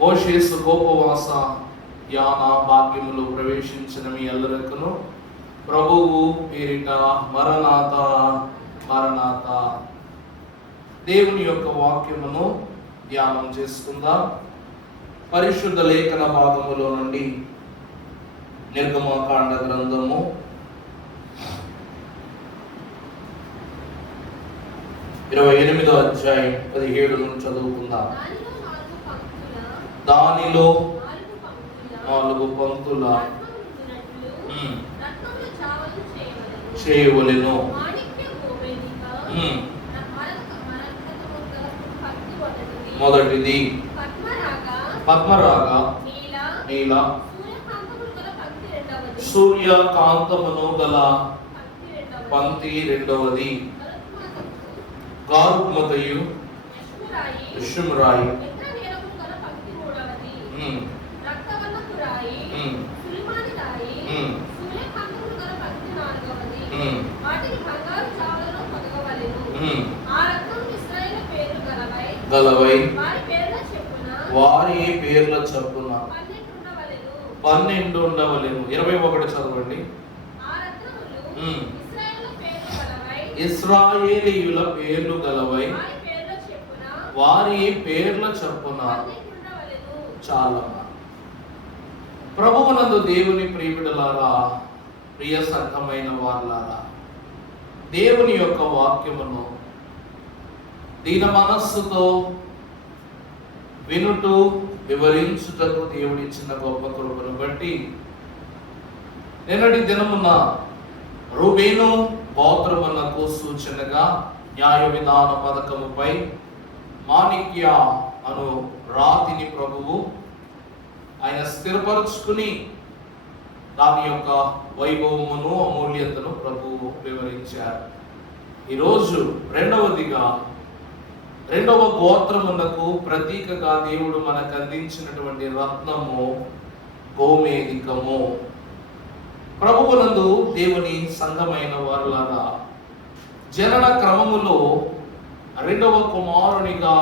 మోషే సుఖోపవాస ధ్యాన భాగ్యములు ప్రవేశించిన మీ అందరికను ప్రభువు పేరిట మరణాత మరణాత. దేవుని యొక్క వాక్యమును ధ్యానం చేసుకుందాం. పరిశుద్ధ లేఖన భాగములో నుండి నిర్గమకాండ గ్రంథము 28వ అధ్యాయం 17 నుంచి చదువుకుందాం. దానిలో 4 పంక్తుల చేయవలెను. మొదటిది పద్మరాగ నీల సూర్యకాంతమును గల పంక్తి రెండవది గారుక్మతయు విషుమరాయి గలవై వారి పేర్ల చొప్పున 12 ఉండవలెను. 21 చదవండి. ఇశ్రాయేలీయుల పేర్లు గలవై వారి పేర్ల చొప్పున. చాలా ప్రభువునందు దేవుని ప్రియబిడ్డలారా, ప్రియ సంఘమైన వారులారా, దేవుని యొక్క వాక్యమును దీన మనస్సుతో వినుటూ వివరించుటకు దేవుడిచ్చిన గొప్ప కృపను బట్టి నిన్నటి దినమున రూబేను గోత్రమునకు సూచనగా న్యాయ విధాన పథకముపై మాణిక్య అను రాతిని ప్రభువు ఆయన స్థిరపరుచుకుని దాని యొక్క వైభవమును అమూల్యతను ప్రభువు వివరించారు. ఈరోజు రెండవ గోత్రమునకు ప్రతీకగా దేవుడు మనకు అందించినటువంటి రత్నము గోమేధికము. ప్రభువునందు దేవుని సంఘమైన వారులారా, జనన క్రమములో 2వ కుమారునిగా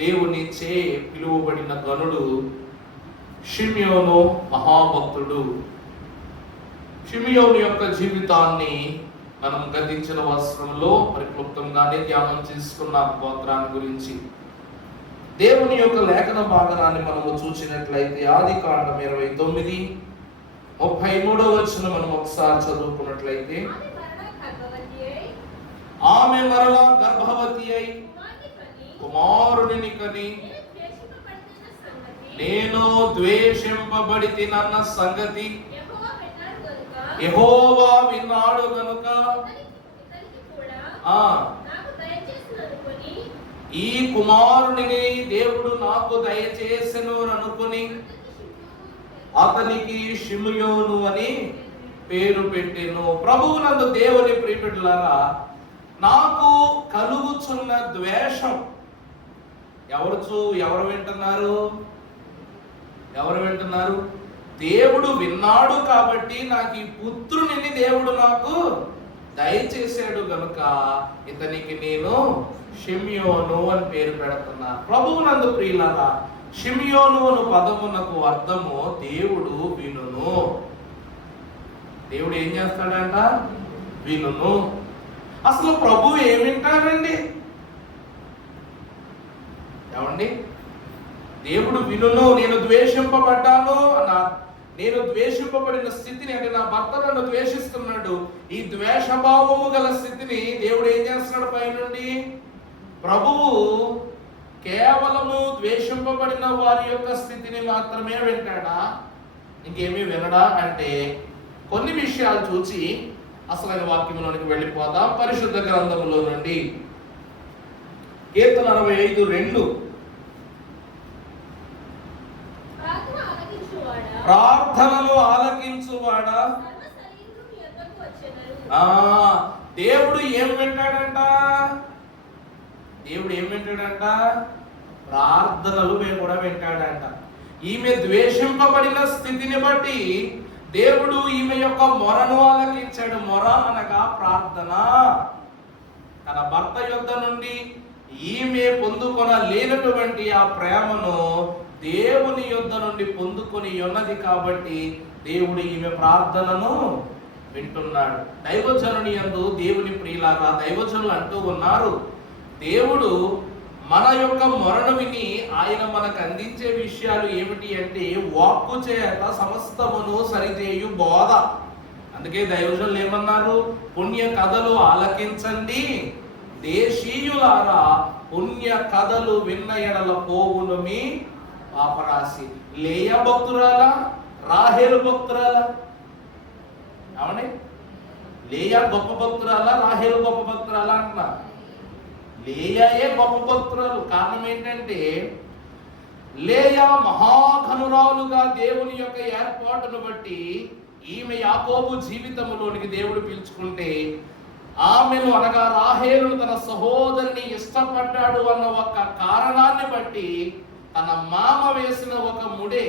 దేవుని చే పిలువబడిన గనుడు షిమ్యోను మహాభక్తుడు. షిమ్యోను యొక్క జీవితాన్ని మనం గతించిన వస్త్రంలో పరిక్లుప్తంగానే ధ్యానం చేసుకున్న గోత్రాన్ని గురించి. దేవుని యొక్క లేఖన భాగాన్ని మనము చూసినట్లయితే ఆదికాండం 29:33 వచనం మనం ఒకసారి చదువుకున్నట్లయితే, ఆమె మరలా గర్భవతి అయి కుమారుని కని నేను ద్వేషింపబడితినన్న సంగతి యెహోవా విన్నాడు గనుక ఈ కుమారుని దేవుడు నాకు దయచేసెను అనుకుని అతనికి షిమ్యోను అని పేరు పెట్టెను. ప్రభువునందు దేవుని ప్రియబిడ్డలారా, నాకు కలుగుచున్న ద్వేషం ఎవరు వింటున్నారు? దేవుడు విన్నాడు కాబట్టి నాకు ఈ పుత్రుని దేవుడు నాకు దయచేసాడు గనుక ఇతనికి నేను షిమ్యోను అని పేరు పెడుతున్నా. ప్రభువునందు ప్రియులారా, షిమ్యోను అను పదమునకు అర్థము దేవుడు వినును. దేవుడు ఏం చేస్తాడంట? వినును. అసలు ప్రభువు ఏం వింటాడండి? ఏమండి? దేవుడు వినును. నేను ద్వేషింపబడ్డాను నేను ద్వేషింపబడిన స్థితిని, అంటే నా భర్త నన్ను ద్వేషిస్తున్నాడు, ఈ ద్వేషభావము గల స్థితిని దేవుడు ఏం చేస్తున్నాడు? పైనుండి ప్రభువు కేవలము ద్వేషింపబడిన వారి యొక్క స్థితిని మాత్రమే వింటాడా? ఇంకేమీ వినడా అంటే కొన్ని విషయాలు చూసి అసలు వాక్యంలోనికి వెళ్ళిపోదాం. పరిశుద్ధ గ్రంథములో నుండి కీర్తన 65:2, ప్రార్థనలు ఆలకించువాడా. దేవుడు ఏం వింటాడంట? ప్రార్థనలు కూడా వింటాడంట. ఈమె ద్వేషింపబడిన స్థితిని బట్టి దేవుడు ఈమె యొక్క మొరను ఆలకించాడు. మొర అనగా ప్రార్థన. తన భర్త యొద్ద నుండి ఈమె పొందుకొన లేనటువంటి ఆ ప్రేమను దేవుని యొద్ద నుండి పొందుకొని ఉన్నది కాబట్టి దేవుడు ఈమె ప్రార్థనను వింటున్నాడు. దైవజనుని యందు దేవుని ప్రియులారా, దైవజనులు అంటూ ఉన్నారు, దేవుడు మన యొక్క మొరను విని ఆయన మనకు అందించే విషయాలు ఏమిటి అంటే వాక్కు చేత సమస్తమును సరిచేయు బోధ. అందుకే దైవజనులు ఏమన్నారు? పుణ్య కథలు ఆలకించండి దేశీయులారా, పుణ్య కథలు విన్న ఎడల పోవును మీ పాపరాశి. లేయా భక్తురాలా, రాహేలు భక్తురాలా? అవునే, లేయా గొప్ప భక్తురాలా, రాహేలు గొప్ప భక్తురాలా అంటున్నా? లేయాయే గొప్ప భక్తురాలు. కారణం ఏంటంటే లేయా మహాఘనురాలుగా దేవుని యొక్క ఏర్పాటును బట్టి ఈమె యాకోబు జీవితంలోనికి దేవుడు పిలుచుకుంటే ఆమెను అనగా రాహేలును తన సహోదరిని ఇష్టపడ్డాడు అన్న ఒక కారణాన్ని బట్టి తన మామ వేసిన ఒక ముడే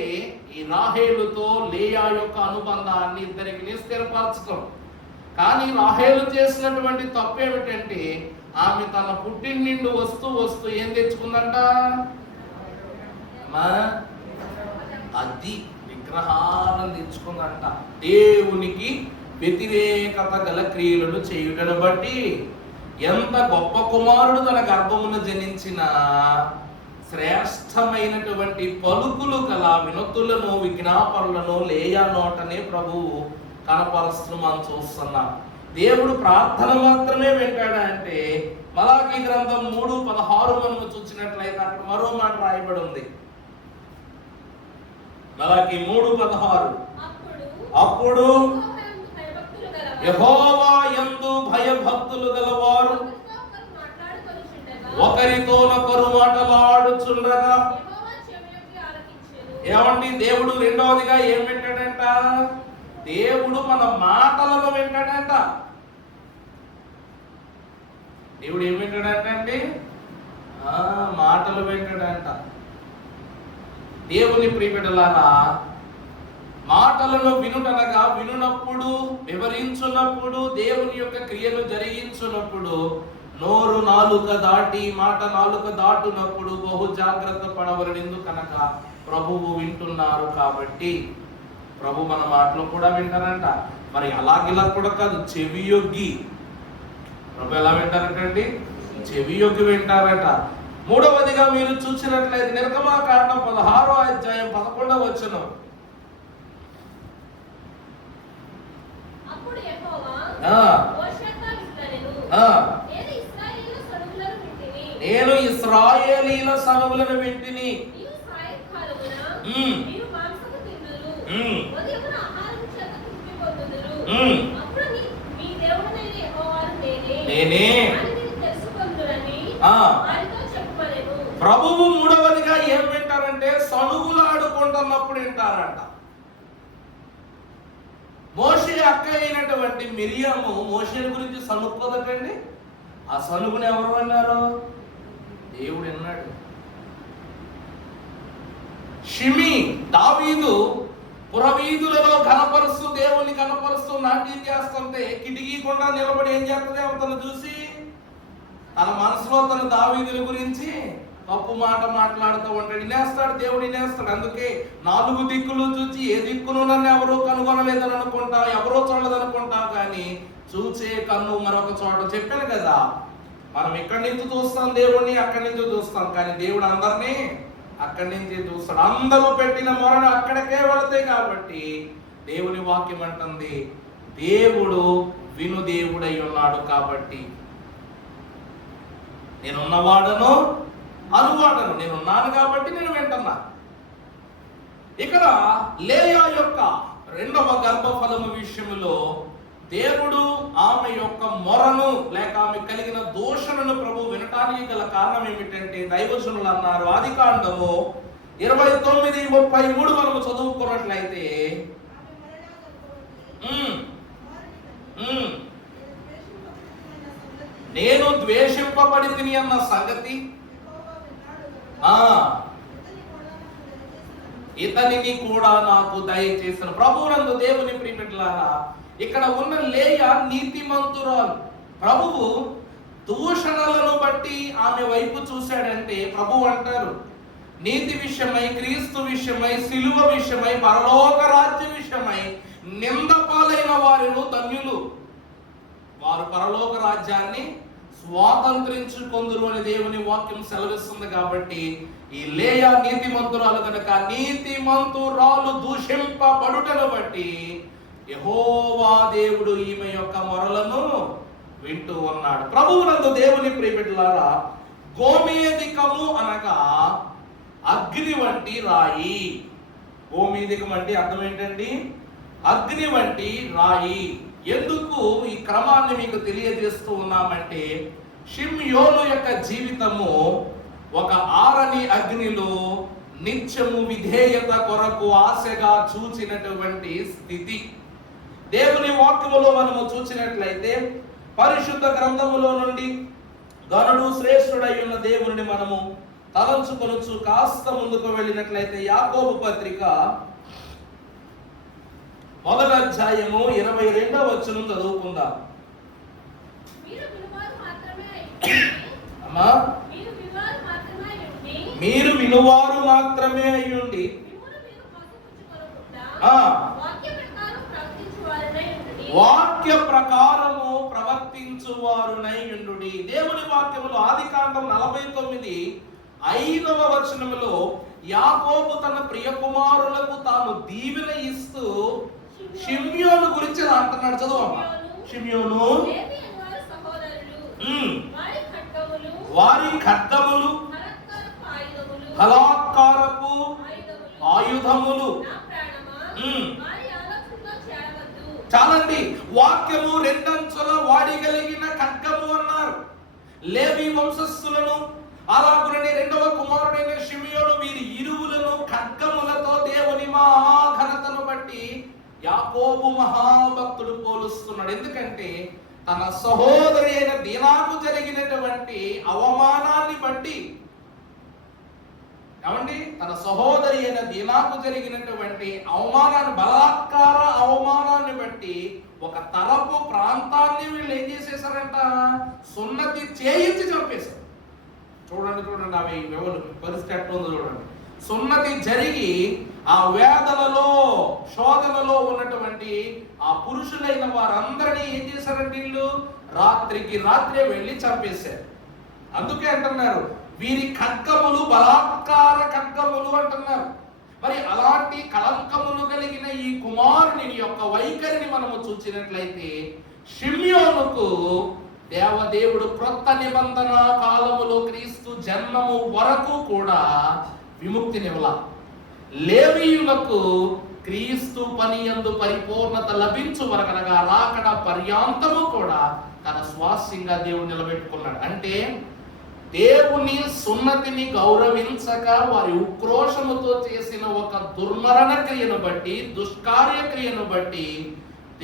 ఈ రాహేలుతో లేయా యొక్క అనుబంధాన్ని ఇద్దరికి స్థిరపరచడం. కానీ రాహేలు చేసినటువంటి తప్పు ఏమిటంటే ఆమె తన పుట్టినిండు వస్తూ ఏం తెచ్చుకుందంట? అది విగ్రహాలను తెచ్చుకుందంట. దేవునికి వ్యతిరేకత గల క్రియలను చేయుటను బట్టి ఎంత గొప్ప కుమారుడు తన గర్భమున జనించిన శ్రేష్టమైనటువంటి పలుకులు గల వినతులను విజ్ఞాపనలను లేయా నోటనే ప్రభువు కనపరుస్తూ మనం చూస్తున్నాం. దేవుడు ప్రార్థన మాత్రమే వింటాడా అంటే మలాకీ గ్రంథం 3:16 మనము చూసినట్లయితే అక్కడ మరో మాట రాయబడి ఉంది. మలాకీ 3:16, అప్పుడు యెహోవా యందు భయభక్తులు గలవారు ఒకరితోనొకరు మాటలాడుచుండగా, ఏమండి దేవుడు రెండవదిగా ఏం వింటాడంట? దేవుడు మన మాటలను వింటాడంట. దేవుడు ఏం వింటాడంట అండి? మాటలు వింటాడంట. దేవుని ప్రియబిడ్డలారా, మాటలను వినుటనగా వినునప్పుడు, వివరించున్నప్పుడు, దేవుని యొక్క క్రియను జరిగించున్నప్పుడు, నోరు నాలుక దాటి మాట నాలుక దాటునప్పుడు బహు జాగ్రత్త పడవలెను. ఎందుకనగా ప్రభువు వింటున్నారు కాబట్టి. ప్రభు మన మాటలు కూడా వింటారంట. మరి అలాగిలా కూడా కాదు, చెవియొగ్గి. ప్రభు ఎలా వింటారంటండి? చెవియొగ్గి వింటారట. మూడవదిగా మీరు చూసినట్లయితే నిర్గమాకాండం 16వ అధ్యాయం 11వ వచనం. నేను ఇశ్రాయేలీల సనుగులను వింటిని. నేనే. ప్రభువు మూడవదిగా ఏం వింటారంటే సనుగులాడుకుంటున్నప్పుడు వింటారంట. మోషే అక్క అయినటువంటి మిరియాము మోషేని గురించి సనుక్కోదటండి. ఆ సనుగుని ఎవరు అన్నారు? దేవుడు అన్నాడు. షిమి దావీదు పురవీధులలో కనపరుస్తూ దేవుని కనపరుస్తూ నాట్యం చేస్తుంటే కిటికీ గుండా నిలబడి ఏం చేస్తుంది? తను చూసి తన మనసులో తన దావీదుల గురించి తప్పు మాట మాట్లాడుతూ ఉంటాడు. వినేస్తాడు, దేవుడు వినేస్తాడు. అందుకే 4 దిక్కులు చూచి ఏ దిక్కును నన్ను ఎవరో కనుగొనలేదని అనుకుంటావు, ఎవరో చూడలేదనుకుంటావు, కానీ చూసే కన్ను మరొక చోట. చెప్పాను కదా, మనం ఇక్కడి నుంచి చూస్తాం దేవుడిని, అక్కడి నుంచి చూస్తాం, కానీ దేవుడు అందరినీ అక్కడి నుంచి చూస్తాడు. అందరూ పెట్టిన మొరను అక్కడికే వెళతాయి. కాబట్టి దేవుని వాక్యం అంటుంది దేవుడు విను దేవుడై ఉన్నాడు. కాబట్టి నేనున్నవాడను అనువాడను, నేనున్నాను కాబట్టి నేను వింటున్నా. ఇక్కడ లేయా యొక్క రెండవ గర్భఫలము విషయంలో దేవుడు ఆమె యొక్క మొరను లేక ఆమె కలిగిన దోషణను ప్రభు వినటానికి గల కారణం ఏమిటంటే దైవజనులు అన్నారు. ఆదికాండము 29:33 మనము చదువుకున్నట్లయితే నేను ద్వేషింపబడి తిని అన్న సంగతి ఇతనిని కూడా నాకు దయచేసిన. ప్రభువునందు దేవుని ప్రియబిడ్డలారా, ఇక్కడ ఉన్న లేయా నీతిమంతురాలు. ప్రభువు దూషణలను బట్టి ఆమె వైపు చూశాడంటే ప్రభు అంటారు, నీతి విషయమై, క్రీస్తు విషయమై, సిలువ విషయమై, పరలోక రాజ్య విషయమై నిందపాలైన వారిలో ధన్యులు, వారు పరలోక రాజ్యాన్ని స్వాతంత్రించుకొందురు అని దేవుని వాక్యం సెలవిస్తుంది. కాబట్టి ఈ లేయా నీతిమంతురాలు కనుక నీతిమంతురాలు దూషింపబడుటను బట్టి యెహోవా దేవుడు ఈమె యొక్క మొరలను వింటూ ఉన్నాడు. ప్రభువునందు దేవుని ప్రియబిడ్డలారా, గోమేధికము అనగా అగ్ని వంటి రాయి. గోమేధికం అంటే అర్థం ఏంటండి? అగ్ని వంటి రాయి. ఎందుకు ఈ క్రమాన్ని మీకు తెలియజేస్తూ ఉన్నామంటే, షిమ్యోను యొక్క జీవితము ఒక ఆరని అగ్నిలో నిత్యము విధేయత కొరకు ఆశగా చూచినటువంటి స్థితి. దేవుని వాక్యములో మనము చూసినట్లయితే, పరిశుద్ధ గ్రంథములో నుండి గనుడు శ్రేష్ఠుడై ఉన్న దేవుని మనము తలంచుకొనొచ్చు. కాస్త ముందుకు వెళ్ళినట్లయితే యాకోబు పత్రిక 1వ అధ్యాయము 22వ వచనం చదువుకుందాం. అమ్మా, మీరు వినువారు మాత్రమే అయ్యుండి వాక్య ప్రకారము ప్రవర్తించువారునై ఉండుడి. దేవుని వాక్యములో ఆదికాండం 49:5వ వచనములో యాకోబు తన ప్రియ కుమారులకు తాను దీవెన ఇస్తూ షిమ్యోను గురించి అంటున్నాడు. చదువమ్మా. షిమ్యోను వారి ఖడ్గములు, బలాత్కారపు ఆయుధములు. చాలండి, వాక్యము రెండంచుల వాడిగలిగిన ఖడ్గము అన్నారు. లేవి వంశస్థులను, అలాగునని రెండవ కుమారుడైన షిమ్యోను, వీరి ఇరువులను ఖడ్గములతో దేవుని మహాఘనతను బట్టి యాకోబు మహాభక్తుడు పోలుస్తున్నాడు. ఎందుకంటే తన సహోదరి అయిన దీనాకు జరిగినటువంటి అవమానాన్ని బట్టి, ఏమండి, తన సహోదరి అయిన దీనాకు జరిగినటువంటి అవమానాన్ని, బలాత్కార అవమానాన్ని బట్టి ఒక తరపు ప్రాంతాన్ని వీళ్ళు ఏం చేసేసారంట? సున్నతి చేయించి చంపేశారు. చూడండి అవి పరిస్థితి ఎట్లా ఉందో చూడండి. సున్నతి జరిగి ఆ వేదనలో, శోధనలో ఉన్నటువంటి ఆ పురుషులైన వారందరినీ ఏం చేశారంటే వీళ్ళు రాత్రికి రాత్రే వెళ్ళి చంపేశారు. అందుకే అంటున్నారు వీరి ఖడ్గములు బలాత్కార ఖడ్గములు అంటున్నారు. మరి అలాంటి కళంకములు కలిగిన ఈ కుమారుని యొక్క వైఖరిని మనము చూసినట్లయితే, షిమ్యోనుకు దేవదేవుడు క్రొత్త నిబంధన కాలములో క్రీస్తు జన్మము వరకు కూడా విముక్తినివ్వాల. లేవీయులకు క్రీస్తు పని యందు పరిపూర్ణత లభించు వరకనగా రాకడ పర్యాంతము కూడా తన స్వాస్యంగా దేవుడు నిలబెట్టుకున్నాడు. అంటే దేవుని సున్నతిని గౌరవించక వారి ఉక్రోషముతో చేసిన ఒక దుర్మరణ క్రియను బట్టి, దుష్కార్యక్రియను బట్టి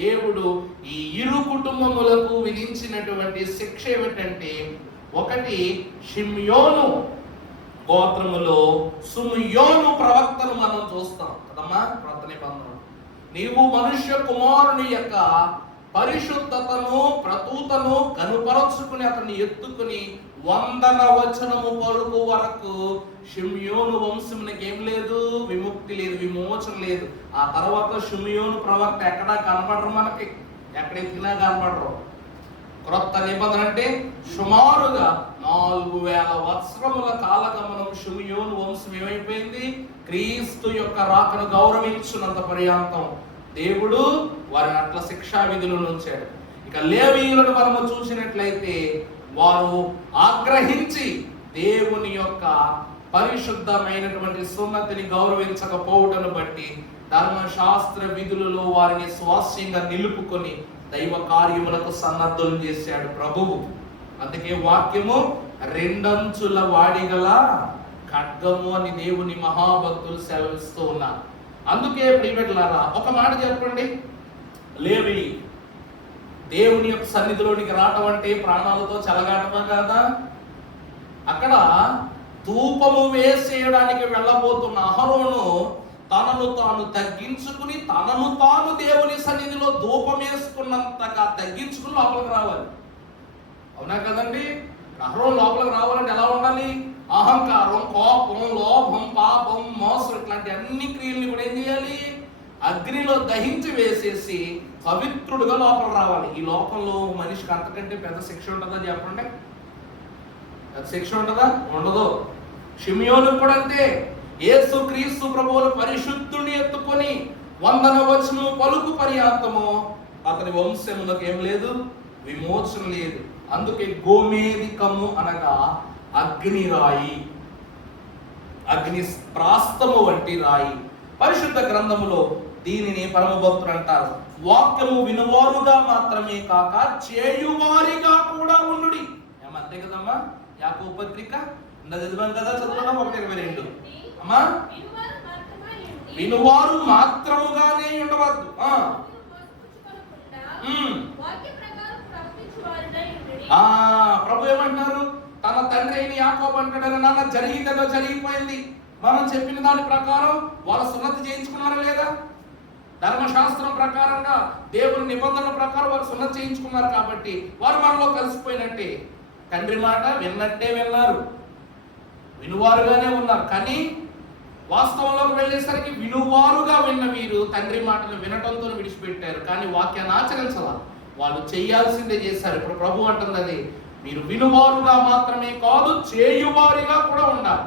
దేవుడు ఈ ఇరు కుటుంబములకు విధించినటువంటి శిక్ష ఏమిటంటే, ఒకటి షిమ్యోను గోత్రములో సుమ్యోను ప్రవక్తను మనం చూస్తాం కదమ్మా. క్రొత్త నిబంధన, నీవు మనుష్య కుమారుని యొక్క పరిశుద్ధతను ప్రతూతను కనుపరచుకుని అతన్ని ఎత్తుకుని 100వ వచనము పలుకు వరకు షిమ్యోను వంశమునికి ఏం లేదు, విముక్తి లేదు, విమోచన లేదు. ఆ తర్వాత షిమ్యోను ప్రవక్త ఎక్కడా కనబడరు, మనకి ఎక్కడ ఎత్తినా కనబడరు. క్రొత్త నిబంధన అంటే సుమారుగా 4000 వత్సరముల కాలగమనం షిమ్యోను వంశం ఏమైపోయింది? క్రీస్తు యొక్క రాకను గౌరవించున్నంత పర్యాంతం దేవుడు వారిని అట్లా శిక్షా విధులను ఉంచాడు. ఇక లేవీయులను మనము చూసినట్లయితే వారు ఆగ్రహించి దేవుని యొక్క పరిశుద్ధమైనటువంటి సున్నతిని గౌరవించకపోవటను బట్టి ధర్మశాస్త్ర విధులలో వారిని స్వాస్యంగా నిలుపుకొని దైవ కార్యములకు సన్నద్ధం చేశాడు ప్రభువు. అందుకే వాక్యము రెండంచుల వాడిగల ఖడ్గము అని దేవుని మహాభక్తులు సెలవిస్తూ ఉన్నారు. అందుకే ప్రియబిడ్డలారా, ఒక మాట చెప్పండి, లేవి దేవుని యొక్క సన్నిధిలోనికి రావటం అంటే ప్రాణాలతో చెలగాటమా కాదా? అక్కడ ధూపము వేసేయడానికి వెళ్ళబోతున్న అహరోను తనను తాను తగ్గించుకుని, తనను తాను దేవుని సన్నిధిలో ధూపం వేసుకున్నంతగా తగ్గించుకుని లోపలికి రావాలి. అవునా కదండి? అహరోను లోపలికి రావాలంటే ఎలా ఉండాలి? అహంకారం, కోపం, లోభం, పాపం, మోసం ఇట్లాంటి అన్ని క్రియల్ని కూడా ఏం చేయాలి? అగ్నిలో దహించి వేసేసి పవిత్రుడుగా లోపల రావాలి. ఈ లోకంలో మనిషికి అంతకంటే పెద్ద శిక్ష ఉంటుందా చెప్పండి? పెద్ద శిక్ష ఉంటుందా? ఉండదు. షిమియోను కూడా అంతే. యేసు క్రీస్తు ప్రభువును పరిశుద్ధుని ఎత్తుకొని 100వ వచనం పలుకు పర్యాంతము అతని వంశములకు ఏం లేదు? విమోచన లేదు. అందుకే గోమేధికము అనగా అగ్ని రాయి, అగ్ని ప్రాస్తము వంటి రాయి. పరిశుద్ధ గ్రంథములో దీనిని పరమభక్తులు అంటారు. వాక్యము వినువారుగా మాత్రమే కాక చేయువారిగా కూడా ఉండుడి. ఏమంతే కదమ్మా? యాకోబు పత్రిక చదివాను కదా, చదువుకున్నాం 1:22. అమ్మా, వినువారు మాత్రముగానే ఉండవద్దు. ప్రభు ఏమంటున్నారు? తన తండ్రి అయిన యాకోబు అంటాడు, నాన్న జరిగిందో జరిగిపోయింది. మనం చెప్పిన దాని ప్రకారం వాళ్ళ సున్నతి చేయించుకున్నారా లేదా? ధర్మశాస్త్రం ప్రకారంగా, దేవుని నిబంధనల ప్రకారం వారు సున్నతి చేయించుకున్నారు కాబట్టి వారు మనలో కలిసిపోయినట్టే. తండ్రి మాట విన్నట్టే విన్నారు, వినువారుగానే ఉన్నారు. కానీ వాస్తవంలోకి వెళ్ళేసరికి వినువారుగా విన్న వీరు తండ్రి మాటను వినటంతో విడిచిపెట్టారు, కానీ వాక్యాన్ని ఆచరించాల. వాళ్ళు చేయాల్సిందే చేశారు. ఇప్పుడు ప్రభు అంటుంది అది, మీరు వినువారుగా మాత్రమే కాదు చేయువారిగా కూడా ఉండాలి.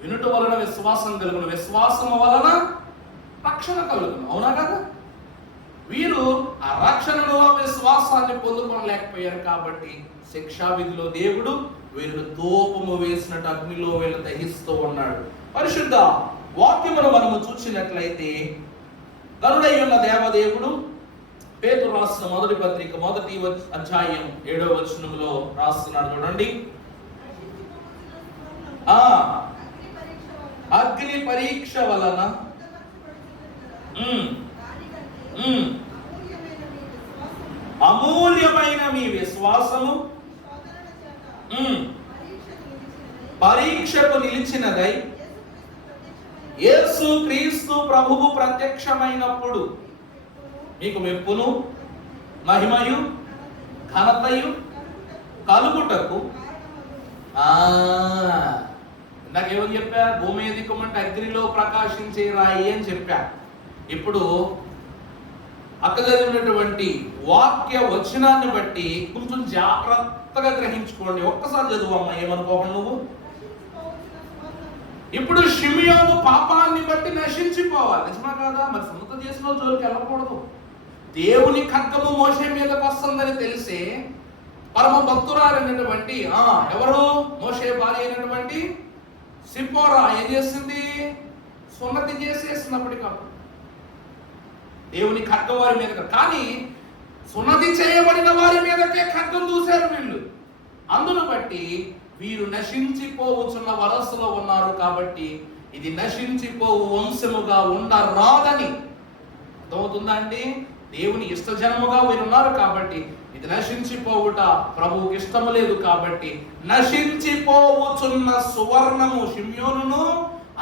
వినుట వలన విశ్వాసం కలుగును, విశ్వాసం వలన రక్షణ కలుగును. అవునా కదా? వీరు ఆ రక్షణను, ఆ విశ్వాసాన్ని పొందుకోలేకపోయారు కాబట్టి శిక్షా విధిలో దేవుడు వీరు ధూపము వేసినట్టు అగ్నిలో వీళ్ళు దహిస్తూ ఉన్నాడు. పరిశుద్ధ వాక్యమును మనము చూసినట్లయితే గరుడై ఉన్న దేవదేవుడు పేతురు రాసిన మొదటి పత్రిక 1వ అధ్యాయం 7వ వచనంలో రాస్తున్నాడు. చూడండి, అగ్ని పరీక్ష వలన అమూల్యమైన మీ విశ్వాసము పరీక్షకు నిలిచినదై యేసు క్రీస్తు ప్రభువు ప్రత్యక్షమైనప్పుడు మీకు మెప్పును, మహిమయు, ఘనతయు కలుగుటకు. ఇందాకేమని చెప్పా? భూమేధికం అంటే అగ్నిలో ప్రకాశించే రాయి అని చెప్పా. ఇప్పుడు అక్కడ చదివినటువంటి వాక్య వచనాన్ని బట్టి కొంచెం జాగ్రత్తగా గ్రహించుకోండి. ఒక్కసారి చదువమ్మా, ఏమనుకోకుండా నువ్వు. ఇప్పుడు షిమియోను పాపాన్ని బట్టి నశించిపోవాలి, నిజమా కాదా? మరి సొంత చేసిన జోలికి వెళ్ళకూడదు. దేవుని ఖడ్గము మోషే మీదకి వస్తుందని తెలిసే పరమ భక్తురాలైనటువంటి ఎవరు? మోషే భార్య అయినటువంటి సిపోరా ఏం చేసింది? సున్నతి చేసేసినప్పటికప్పుడు దేవుని ఖడ్గం వారి మీద, కానీ సున్నతి చేయబడిన వారి మీదకే ఖడ్గం చూశారు వీళ్ళు. అందును బట్టి వీరు నశించిపోవచ్చున్న వరసలో ఉన్నారు. కాబట్టి ఇది నశించిపోవు వంశముగా ఉండరాదని అర్థమవుతుందా అండి? దేవుని ఇష్టజనముగా వీరు ఉన్నారు కాబట్టి ఇది నశించిపోవుట ప్రభువుకి ఇష్టము లేదు. కాబట్టి నశించిపోవచ్చున్న సువర్ణము షిమ్యోనును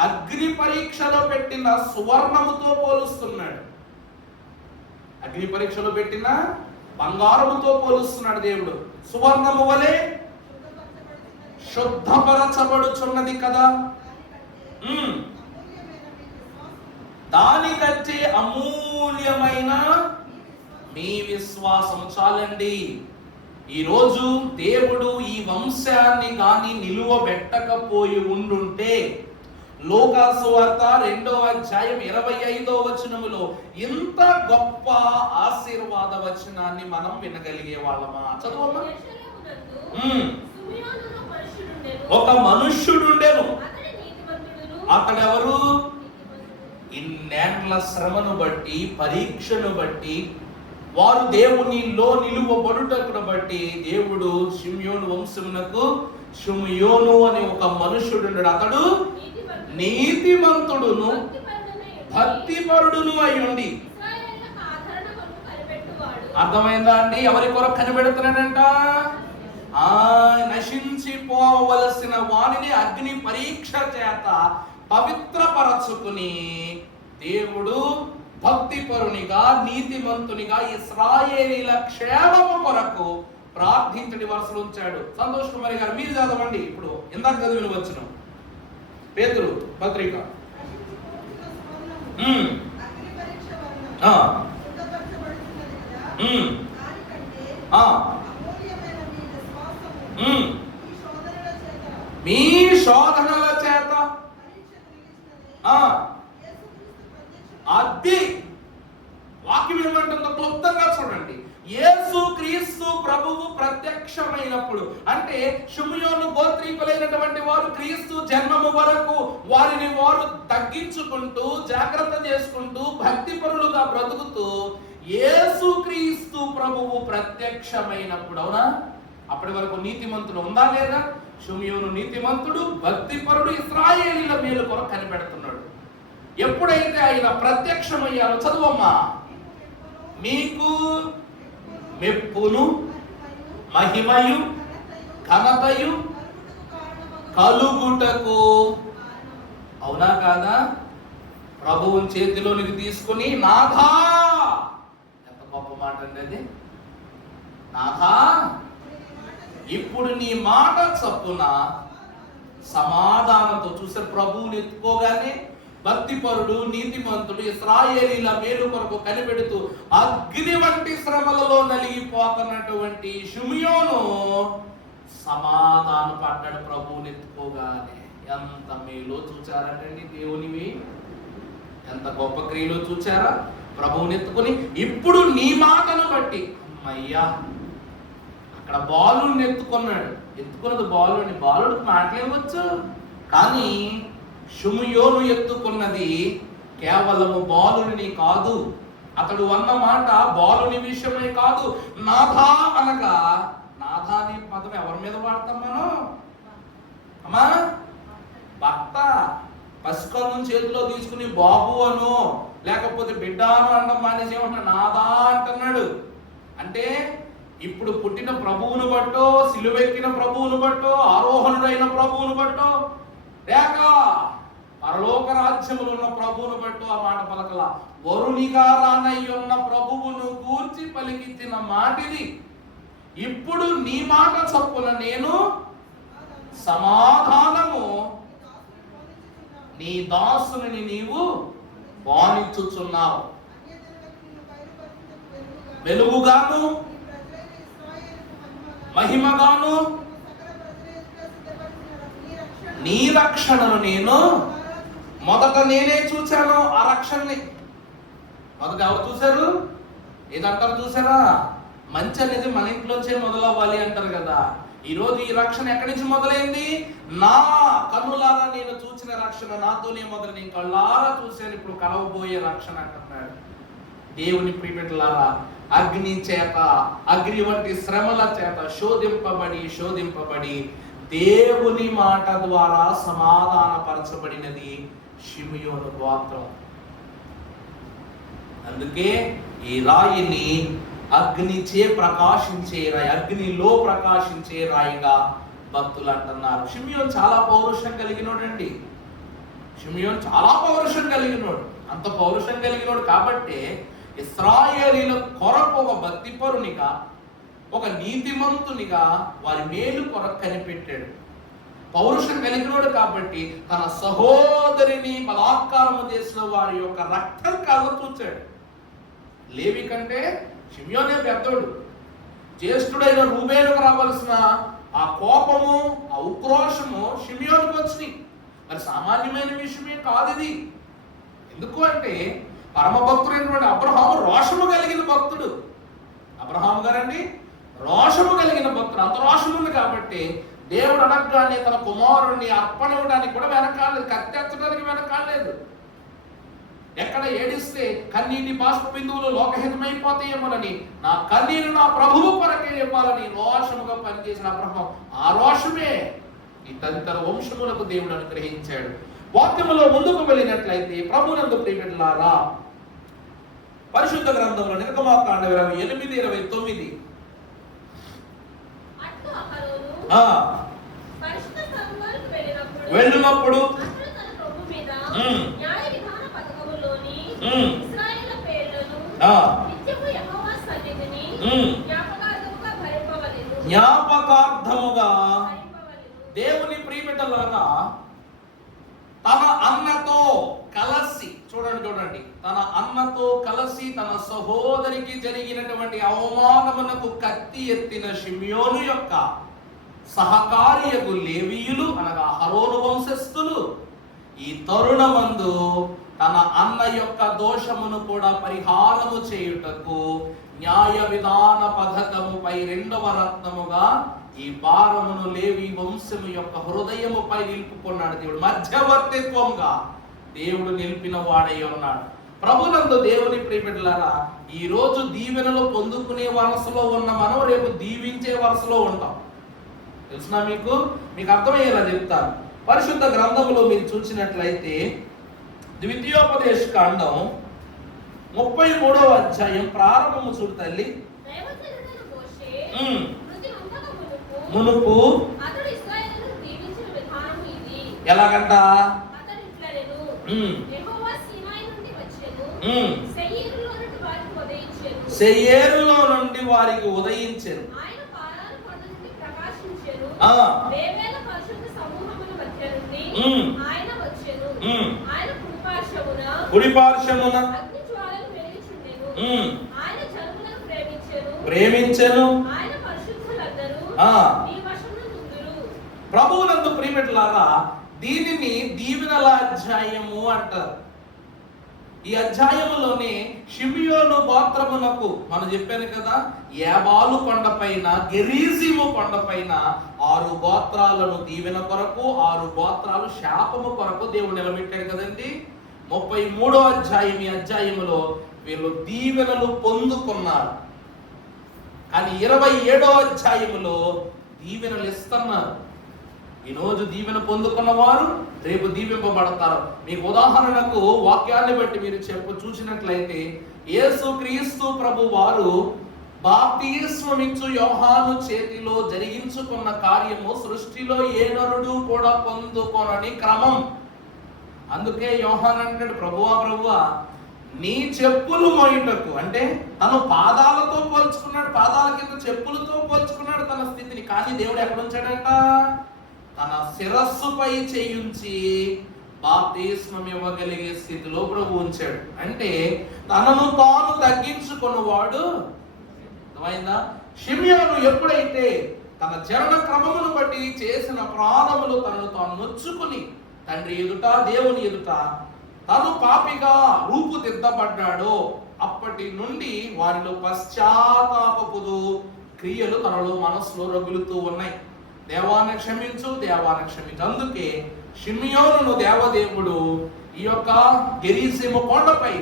అగ్ని పరీక్షలో పెట్టిన సువర్ణముతో పోలుస్తున్నాడు. అగ్ని పరీక్షలో పెట్టిన బంగారముతో పోలుస్తున్నాడు దేవుడు. సువర్ణము వలె శుద్ధపరచబడుచున్నది కదా. దానికంటే అమూల్యమైన మీ విశ్వాసం. చాలండి. ఈరోజు దేవుడు ఈ వంశాన్ని గాని నిలువబెట్టకపోయి ఉండుంటే లూకా సువార్త 2వ అధ్యాయం 25వ వచనములో ఇంత గొప్ప ఆశీర్వాద వచనాన్ని మనం వినగలిగే వాళ్ళమా? చదువమ్మా. ఒక మనుష్యుడుండెను, అతడెవరు? ఇన్నేళ్ల శ్రమను బట్టి, పరీక్షను బట్టి, వారు దేవునిలో నిలువబడుటకును బట్టి దేవుడు షిమ్యోను వంశమునకు షిమ్యోను అనే ఒక మనుష్యుడు, అతడు నీతిమంతుడును భక్తిపరుడును అయ్యుండి. అర్థమైందా అండి? ఎవరి కొరకు కనిపెడుతున్నాడంట? నశించిపోవలసిన వానిని అగ్ని పరీక్ష చేత పవిత్రపరచుకుని దేవుడు భక్తిపరునిగా, నీతిమంతునిగా, ఇశ్రాయేలీల క్షేమము కొరకు ప్రార్థించడి వరుసలో ఉంచాడు. సంతోష్ కుమారి గారు మీరు చదవండి. ఇప్పుడు ఇందాక చదివిన వచనం పేతురు పత్రిక. మీ శోధనల చేత అది వాక్యం ఏమంటుందో క్లుప్తంగా చూడండి. యేసు క్రీస్తు ప్రభువు ప్రత్యక్షమైనప్పుడు, అంటే షిమ్యోను గోత్రీకులైనటువంటి వారు క్రీస్తు జన్మము వరకు వారిని వారు తగ్గించుకుంటూ జాగ్రత్త చేసుకుంటూ భక్తిపరులుగా బ్రతుకుతూ యేసు క్రీస్తు ప్రభువు ప్రత్యక్షమైనప్పుడు, అవునా, అప్పటి వరకు నీతిమంతుడు ఉందా లేదా? షిమ్యోను నీతిమంతుడు, భక్తిపరుడు, ఇశ్రాయేలీల మేలు కొరకు కనిపెడుతున్నాడు. ఎప్పుడైతే ఆయన ప్రత్యక్షమయ్యారో చదువమ్మా, మీకు మెప్పును మహిమయు ఘనతయు కలుగుటకు, అవునా కాదా? ప్రభువుని చేతిలోనికి తీసుకుని నాథా, ఎంత గొప్ప మాట అండి అది, నాథా ఇప్పుడు నీ మాట చప్పున సమాధానంతో. చూసారు, ప్రభువుని ఎత్తుకోగానే భక్తిపరుడు, నీతిమంతుడు, ఇశ్రాయేలీల మేలు కొరకు కనిపెడుతూ అగ్ని వంటి శ్రమలలో నలిగిపోతున్నటువంటి షిమ్యోను సమాధానం పడ్డాడు ప్రభువుని ఎత్తుకోగానే. ఎంత మేలో చూచారంటండి దేవునివి, ఎంత గొప్ప క్రియలో చూచారా? ప్రభువుని ఎత్తుకొని ఇప్పుడు నీ మాటను బట్టి, అమ్మయ్యా, అక్కడ బాలుని ఎత్తుకున్నాడు. ఎత్తుకున్నది బాలుని, బాలుడికి మాటలేవచ్చు, కానీ షిమ్యోను ఎత్తుకున్నది కేవలము బాలుని కాదు. అతడు అన్న మాట బాలుని విషయమే కాదు. నాథా అనగా, నాథా అనే పదం ఎవరి మీద వాడతాం మనం? అమ్మా, భర్త పసికన్ను చేతిలో తీసుకుని బాబు అను, లేకపోతే బిడ్డ అను అనడం మానేసి ఏమంటున్నాడు? నాథా అంటున్నాడు. అంటే ఇప్పుడు పుట్టిన ప్రభువును బట్టో, సిలువెక్కిన ప్రభువును బట్టో, ఆరోహణుడైన ప్రభువును బట్టో, లేక పరలోక రాజ్యములో ఉన్న ప్రభువును బట్టో ఆ మాట పలకల. వరునిగా రానయ్యున్న ప్రభువును కూర్చి పలికించిన మాటిది. ఇప్పుడు నీ మాట చొప్పున నేను సమాధానము నీ దాసుని నీవు బానిచ్చుచున్నావు, వెలుగుగాను మహిమగాను నీ రక్షణను నేను మొదట నేనే చూశాను. ఆ రక్షణని మొదట ఎవరు చూశారు? ఏదంటారు చూసారా? మంచి అనేది మన ఇంట్లోంచే మొదలవ్వాలి అంటారు కదా. ఈరోజు ఈ రక్షణ ఎక్కడి నుంచి మొదలైంది? నా కన్నులారా నేను చూసిన రక్షణ నాతోనే మొదలు, నేను కళ్ళారా చూశాను, ఇప్పుడు కలవబోయే రక్షణ అంటున్నాడు. దేవుని ప్రియబిడ్డలారా, అగ్ని చేత, అగ్ని వంటి శ్రమల చేత శోధింపబడి దేవుని మాట ద్వారా సమాధానపరచబడినది షిమ్యోను గోత్రం. అందుకే ఈ రాయిని అగ్నిచే ప్రకాశించే రాయి, అగ్నిలో ప్రకాశించే రాయిగా భక్తులు అంటున్నారు. షిమ్యోను చాలా పౌరుషం కలిగినోడండి. షిమ్యోను చాలా పౌరుషం కలిగినోడు. అంత పౌరుషం కలిగినోడు కాబట్టి ఇశ్రాయేలీల కొరకు ఒక భక్తిపరునిగా, ఒక నీతిమంతునిగా వారి మేలు కొరకు కనిపెట్టాడు. పౌరుషం కలిగినోడు కాబట్టి తన సహోదరిని బలాత్కారము చేసిన వారి యొక్క రక్తం కళ్ళ చూచాడు. లేవి కంటే షిమ్యోనే పెద్దోడు. జ్యేష్ఠుడైన రూబేనుకు రావాల్సిన ఆ కోపము, ఆ ఉక్రోషము షిమ్యోనుకు వచ్చినాయి. మరి సామాన్యమైన విషయమే కాదు ఇది. ఎందుకు అంటే పరమ భక్తుడైనటువంటి అబ్రహాము రోషము కలిగిన భక్తుడు. అబ్రహాము గారండి రోషము కలిగిన భక్తుడు. అంత రోషం ఉంది కాబట్టి దేవుడు అనగానే తన కుమారుడిని అర్పణ ఇవ్వడానికి కూడా వెనకాలేదు, కత్తెత్తడానికి వెనకాలేదు. ఎక్కడ ఏడిస్తే కన్నీటి బాష్ప బిందువులు లోకహితమైపోతాయేమోనని నా కన్నీరు నా ప్రభువు కొరకే ఇవ్వాలని రోషముగా పనిచేసిన అబ్రహాం, ఆ రోషమే ఈ తదితర వంశములకు దేవుడు అనుగ్రహించాడు. వాక్యములో ముందుకు వెళ్ళినట్లయితే ప్రభునందు ప్రియబిడ్డలారా, పరిశుద్ధ గ్రంథంలో నిర్గమాకాండ 8:29 వెళ్ళినప్పుడు జ్ఞాపకార్థముగా దేవుని ప్రియబిడ్డలారా తన అన్నతో కలసి చూడండి తన అన్నతో కలసి తన సహోదరికి జరిగినటువంటి అవమానమునకు కత్తి ఎత్తిన షిమ్యోను యొక్క సహకార్యకు లేవీయులు అనగా అహరోను వంశస్థులు ఈ తరుణమందు తన అన్న యొక్క దోషమును కూడా పరిహారము చేయుటకు న్యాయ విధాన పథకముపై రెండవ రత్నముగా ఈ భారమును లేవి వంశము యొక్క హృదయముపై నిలుపుకున్నాడు దేవుడు. మధ్యవర్తిత్వంగా దేవుడు నిలిపిన వాడై ఉన్నాడు. ప్రభునందు దేవుని ప్రియబిడ్డలారా, ఈ రోజు దీవెనలు పొందుకునే వరసలో ఉన్న మనం రేపు దీవించే వరసలో ఉంటాం. తెలుసునా మీకు అర్థమయ్యేలా చెప్తాను. పరిశుద్ధ గ్రంథములో మీరు చూసినట్లయితే ద్వితీయోపదేశ కాండం 33వ అధ్యాయం ప్రారంభము చూడు తల్లి. మునుపు ఎలాగంట? సెయేరులో నుండి వారికి ఉదయించెను. కుడి పార్శ్వమున ప్రేమించెను. ప్రభువునందు ప్రియబిడ్డలారా, దీనిని దీవెనల అధ్యాయము అంటారు. ఈ అధ్యాయములోనే షిమియోను గోత్రమునకు మనం చెప్పాను కదా, ఏబాలు కొండపైన గెరీజీము కొండపైన 6 గోత్రాలను దీవెన కొరకు 6 గోత్రాలు శాపము కొరకు దేవుడు నిలబెట్టాడు కదండి. 33వ అధ్యాయం ఈ అధ్యాయములో వీళ్ళు దీవెనలు పొందుకున్నారు. కానీ 27వ అధ్యాయములో దీవెనలు ఇస్తున్నారు. ఈరోజు దీవెన పొందుకున్న వారు రేపు దీవింపబడతారు. మీకు ఉదాహరణకు వాక్యాన్ని బట్టి మీరు చూసినట్లయితే యేసు క్రీస్తు ప్రభు వారు బాప్తిస్మమిచ్చు యోహాను చేతిలో జరిగించుకున్న కార్యము సృష్టిలో ఏ నరుడు కూడా పొందుకోనని క్రమం. అందుకే యోహాన్ అంటాడు, ప్రభువా నీ చెప్పులు మోయుటకు, అంటే తను పాదాలతో పోల్చుకున్నాడు, పాదాల కింద చెప్పులతో పోల్చుకున్నాడు తన స్థితిని. కానీ దేవుడు ఎక్కడ ఉంచాడంట? తన శిరస్సుపై చేయించి బాప్తిస్మం ఇవ్వగలిగే స్థితిలో ప్రభు ఉంచాడు. అంటే తనను తాను తగ్గించుకున్నవాడు. అర్థమైందా? షిమ్యోను ఎప్పుడైతే తన జనన క్రమమును బట్టి చేసిన ప్రాణములు తనను తాను నొచ్చుకుని తండ్రి ఎదుట దేవుని ఎదుట తను పాపిగా రూపుదిద్దబడ్డాడో అప్పటి నుండి వారిలో పశ్చాత్తాపపు క్రియలు తనలో మనసులో రగులుతూ ఉన్నాయి. దేవాన్ని క్షమించు. అందుకే షిమ్యోనును దేవదేవుడు ఈ యొక్క గెరీజీము కొండపై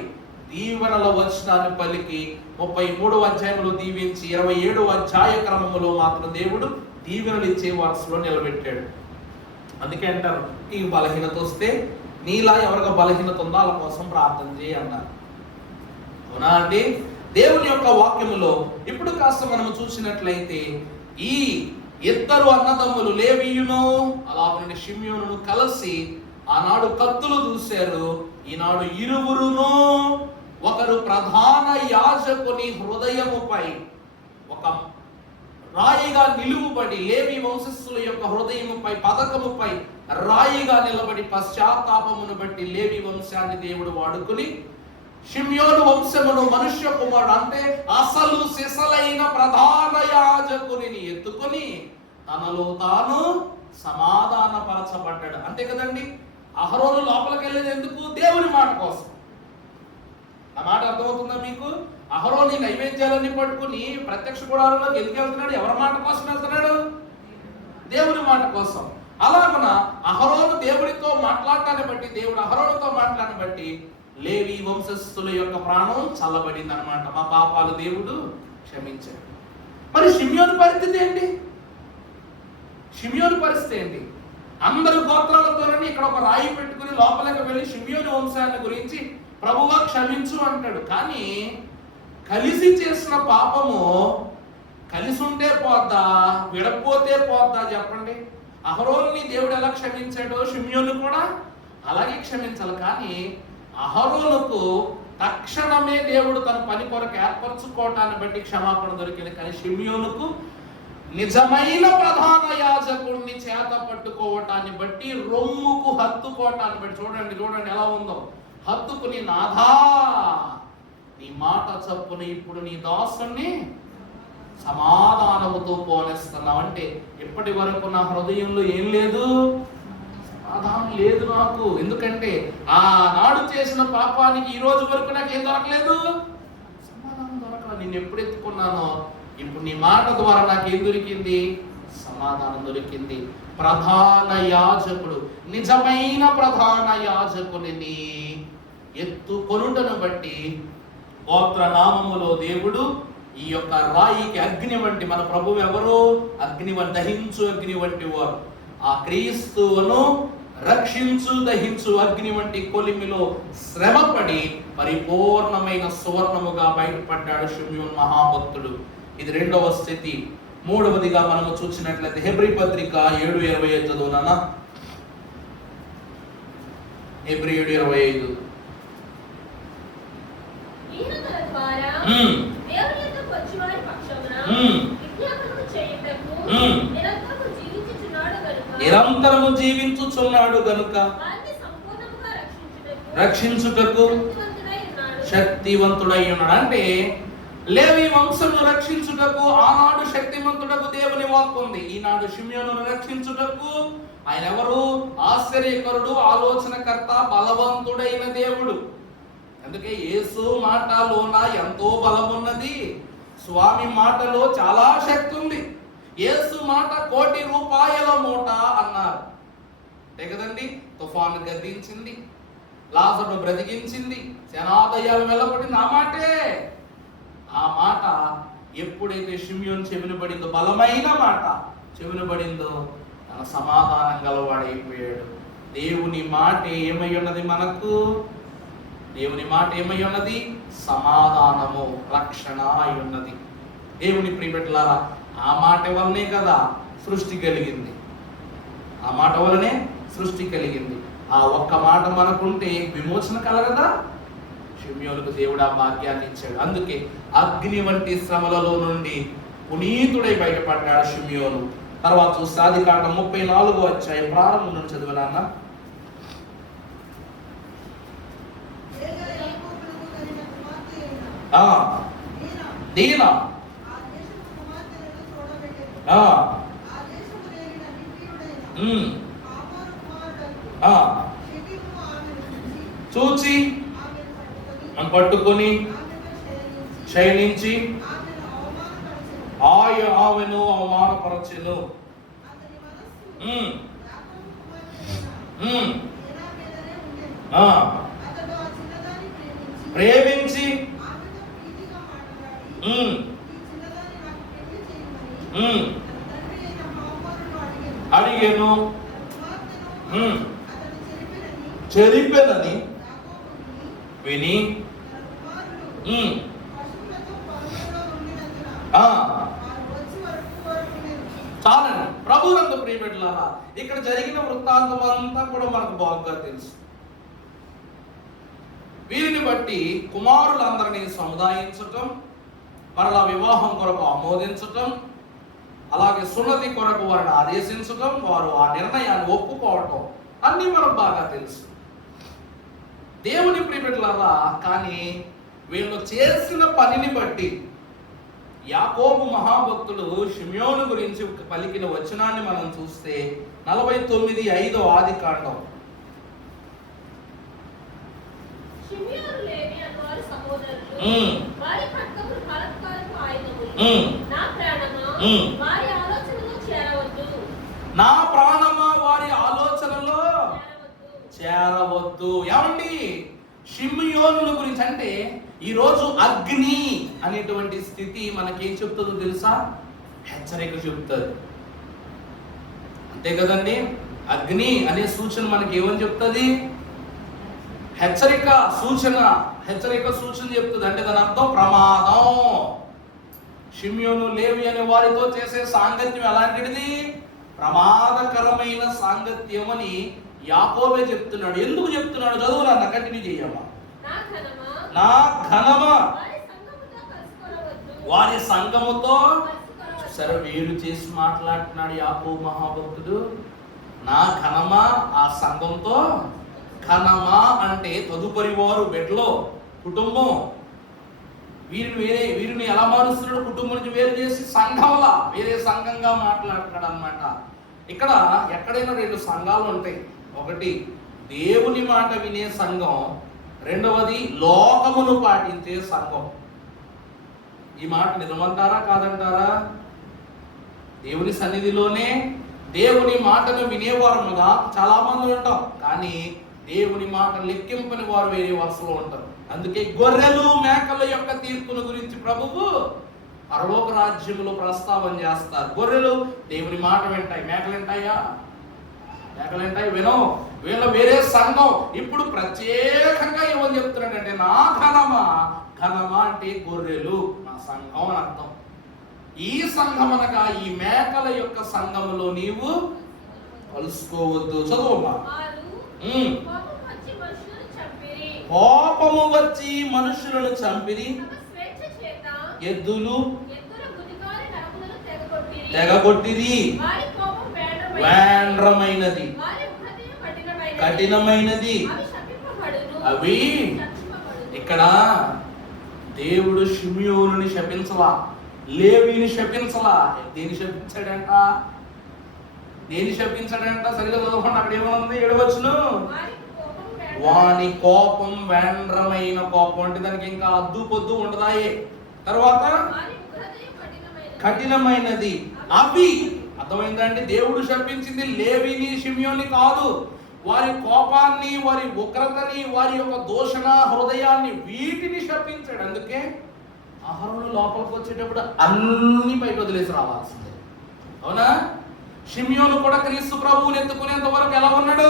దీవెనల వచనాన్ని పలికి 33వ అధ్యాయంలో దీవించి 27వ అధ్యాయ క్రమములో మాత్రం దేవుడు దీవెనలు ఇచ్చే వరుసలో నిలబెట్టాడు. అందుకే అంటారు, ఈ బలహీనత వస్తే నీలా ఎవరికి బలహీనత ఉందో వాళ్ళ కోసం ప్రార్థన చేయి అన్నారు. అవునా అండి? దేవుని యొక్క వాక్యములో ఇప్పుడు కాస్త మనం చూసినట్లయితే ఈ ఇద్దరు అన్నదమ్ములు లేవీయును అలాగే షిమ్యోనును కలిసి ఆనాడు కత్తులు దూశారు. ఈనాడు ఇరువురును ఒకరు ప్రధాన యాజకుని హృదయముపై ఒక రాయిగా నిలువబడి, లేవి వంశస్థుల యొక్క హృదయముపై పథకముపై రాయిగా నిలబడి పశ్చాత్తాపమును బట్టి లేవి వంశాన్ని దేవుడు వాడుకుని షిమ్యోను వంశమును మనుష్య కుమారుడు అంటే అసలు సిసలైన ప్రధాన యాజకుని ఎత్తుకొని తనలో తాను సమాధానపరచబడ్డాడు. అంతే కదండి. అహరోను లోపలికి వెళ్ళేది ఎందుకు? దేవుని మాట కోసం. ఆ మాట అర్థమవుతుందా మీకు? అహరోని నైవేద్యాలన్నీ పట్టుకుని ప్రత్యక్ష గుడారంలోకి ఎందుకు వెళ్తున్నాడు? ఎవరి మాట కోసం వెళ్తున్నాడు? దేవుని మాట కోసం. అలాగన అహరోను దేవుడితో మాట్లాడటాన్ని బట్టి, దేవుడు అహరోనుతో మాట్లాడని బట్టి లేవి వంశస్థుల యొక్క ప్రాణం చల్లబడింది అనమాట. మా పాపాలు దేవుడు క్షమించాడు. మరి షిమ్యోను పరిస్థితి ఏంటి? షిమ్యోను పరిస్థితి ఏంటి? అందరు గోత్రాలతోనని ఇక్కడ ఒక రాయి పెట్టుకుని లోపలికి వెళ్ళి షిమ్యోను వంశాన్ని గురించి ప్రభువా క్షమించు అంటాడు. కానీ కలిసి చేసిన పాపము కలిసి ఉంటే పోద్దా, విడపోతే పోద్దా చెప్పండి? అహరోన్ని దేవుడు ఎలా క్షమించాడో షిమ్యోను కూడా అలాగే క్షమించాలి. కానీ అహరోనుకు తక్షణమే దేవుడు తన పని కొరకు ఏర్పరచుకోవటాన్ని బట్టి క్షమాపణ దొరికింది. కానీ షిమ్యోనుకు నిజమైన ప్రధాన యాజకుడిని చేత పట్టుకోవటాన్ని బట్టి, రొమ్ముకు హత్తుకోవటాన్ని బట్టి, చూడండి చూడండి ఎలా ఉందో, హత్తుకుని, నాథా నీ మాట చప్పున ఇప్పుడు నీ దాసుని సమాధానముతో పోనిస్తున్నావు. అంటే ఇప్పటి వరకు నా హృదయంలో ఏం లేదు, సమాధానం లేదు నాకు. ఎందుకంటే ఆనాడు చేసిన పాపానికి ఈ రోజు వరకు నాకు ఏం దొరకలేదు, సమాధానం దొరకలేదు. నేను ఎప్పుడు ఎత్తుకున్నానో ఇప్పుడు నీ మాట ద్వారా నాకు ఏం దొరికింది, సమాధానం దొరికింది. ప్రధాన యాజకుడు, నిజమైన ప్రధాన యాజకుని ఎత్తుకొనుటను బట్టి గోత్రనామములో దేవుడు ఈ యొక్క రాయికి అగ్ని వంటి, మన ప్రభువు ఎవరు, అగ్ని వంటి, దహించు అగ్ని వంటి వారు. ఆ క్రీస్తువును రక్షించు దహించు అగ్ని వంటి కొలిమిలో శ్రమపడి పరిపూర్ణమైన సువర్ణముగా బయటపడ్డాడు షిమ్యోను మహాభక్తుడు. ఇది రెండవ స్థితి. మూడవదిగా మనము చూసినట్లయితే హెబ్రీ పత్రిక 7:25 చదువునా. హెబ్రీ 7:25. నిరంతరము జీవించుచున్నాడు గనుక రక్షించుటకు శక్తివంతుడై ఉన్నాడు. అంటే లేవి వంశమును రక్షించుటకు ఆనాడు శక్తిమంతుడకు దేవుని వాక్కు ఉంది. ఈనాడు షిమ్యోనును రక్షించుటకు ఆయన ఎవరు, ఆశ్చర్యకరుడు, ఆలోచనకర్త, బలవంతుడైన దేవుడు. అందుకే యేసు మాటలోన ఎంతో బలం ఉన్నది, స్వామి మాటలో చాలా శక్తి ఉంది. యేసు మాట 1,000,000 రూపాయల మూట అన్నారు, అంతే కదండి. తుఫాను గద్దించింది, లాజరును బ్రతికించింది, సేనాదయాలు వెళ్ళబడింది ఆ మాటే. ఆ మాట ఎప్పుడైతే షిమ్యోను చెవిన పడిందో, బలమైన మాట చెవిన పడిందో, తన సమాధానం గలవాడైపోయాడు. దేవుని మాట ఏమై ఉన్నది మనకు, దేవుని మాట ఏమై ఉన్నది, సమాధానము, రక్షణ అయి ఉన్నది. దేవుని ప్రియబిడ్డలారా, ఆ మాట వల్లనే కదా సృష్టి కలిగింది, ఆ మాట వల్లనే సృష్టి కలిగింది. ఆ ఒక్క మాట మనకుంటే విమోచన కలగదా? షిమ్యోనుకు దేవుడు ఆ భాగ్యాన్ని ఇచ్చాడు. అందుకే అగ్ని వంటి శ్రమలలో నుండి పునీతుడై బయటపడ్డాడు షిమ్యోను. తర్వాత చూస్తే ఆదికాండం 34వ అధ్యాయం ప్రారంభం నుంచి చదివినాన్న. దీనా చూచి పట్టుకొని శయనించి ఆమెను అవమానపరచెను. ప్రేమించి అడిగేను, చెరిపెనని విని చాలండి. ప్రభువునందు ప్రియబిడ్డలారా, ఇక్కడ జరిగిన వృత్తాంతం అంతా కూడా మనకు బాగా తెలుసు. వీరిని బట్టి కుమారులందరినీ సముదాయించటం, మరలా వివాహం కొరకు ఆమోదించటం, అలాగే సున్నతి కొరకు వారిని ఆదేశించటం, వారు ఆ నిర్ణయాన్ని ఒప్పుకోవటం అన్నీ మనకు బాగా తెలుసు. దేవుని ప్రియబిడ్డలారా, కానీ వీళ్ళు చేసిన పనిని బట్టి యాకోబు మహాభక్తుడు షిమ్యోను గురించి పలికిన వచనాన్ని మనం చూస్తే 49:5 ఆదికాండం. నా ప్రాణమా వారి ఆలోచనలో చేరవద్దు. ఏమండి, షిమ్యోనుల గురించి అంటే ఈరోజు అగ్ని అనేటువంటి స్థితి మనకేం చెప్తుందో తెలుసా? హెచ్చరిక చెప్తుంది, అంతే కదండి. అగ్ని అనే సూచన మనకి ఏమని చెప్తుంది? హెచ్చరిక సూచన, హెచ్చరిక సూచన చెప్తుంది. అంటే దాని అర్థం ప్రమాదం. షిమ్యోను లేవి అనే వారితో చేసే సాంగత్యం ఎలాంటిది? ప్రమాదకరమైన సాంగత్యం అని యాకోబే చెప్తున్నాడు. ఎందుకు చెప్తున్నాడు? చదువు నాన్న, కంటిన్యూ చేయమ్మా. నా ఘనమా వారి సంఘముతో సరే వేరు చేసి మాట్లాడుతున్నాడు యాకోబు మహాభక్తుడు. నా ఘనమా ఆ సంఘంతో ఘనమా అంటే తదుపరి వారు బెడ్లో కుటుంబం. వీరిని ఎలా మారుస్తున్నాడు? కుటుంబం నుంచి వేరు చేసి సంఘంలా వేరే సంఘంగా మాట్లాడుతున్నాడు అన్నమాట. ఇక్కడ ఎక్కడైనా రెండు సంఘాలు ఉంటాయి. ఒకటి దేవుని మాట వినే సంఘం, రెండవది లోకమును పాటించే సంఘం. ఈ మాట నిజమంటారా కాదంటారా? దేవుని సన్నిధిలోనే దేవుని మాటను వినేవారముగా చాలా మంది ఉంటాం, కానీ దేవుని మాట లెక్కింపని వారు వేరే వరుసలో ఉంటారు. అందుకే గొర్రెలు మేకల యొక్క తీర్పుల గురించి ప్రభువు పరలోక రాజ్యములో ప్రస్తావన చేస్తారు. గొర్రెలు దేవుని మాట వింటాయి, మేకలు వింటాయా? మేకలు వింటాయి, వినవు. వీళ్ళ వేరే సంఘం. ఇప్పుడు ప్రత్యేకంగా ఏమని చెప్తున్నాడంటే నా ఘనమా. ఘనమా అంటే గొర్రెలు, నా సంఘం అని అర్థం. ఈ సంఘం అనగా ఈ మేకల యొక్క సంఘములో నీవు కలుసుకోవద్దు. చదువమ్మా. కోపము వచ్చి మనుషులను చంపిరి, ఎద్దులు తెగగొట్టిరి, వేండ్రమైనది కఠినమైనది అవి. ఇక్కడ దేవుడు షిమ్యోనుని శపించలా, లేవీని శపించలా. దేని శపించాడంట? దేని శపించాడంట? సరిగా చదవకుండా అక్కడ ఏమనుంది? 7వ వచనం. వాని కోపం వేండ్రమైన కోపం అంటే దానికి ఇంకా అద్దు పొద్దు ఉండదాయే. తర్వాత కఠినమైనది అవి. అర్థమైందండి? దేవుడు శపించింది లేవీని షిమ్యోని కాదు. వారి కోపాన్ని, వారి ఉగ్రతని, వారి యొక్క దూషణ హృదయాన్ని, వీటిని శపించాడు. అందుకే అహరోను లోపలికి వచ్చేటప్పుడు అన్ని పైకి వదిలేసి రావాల్సిందే. అవునా? షిమ్యోను కూడా క్రీస్తు ప్రభువుని ఎత్తుకునేంత వరకు ఎలా ఉన్నాడు?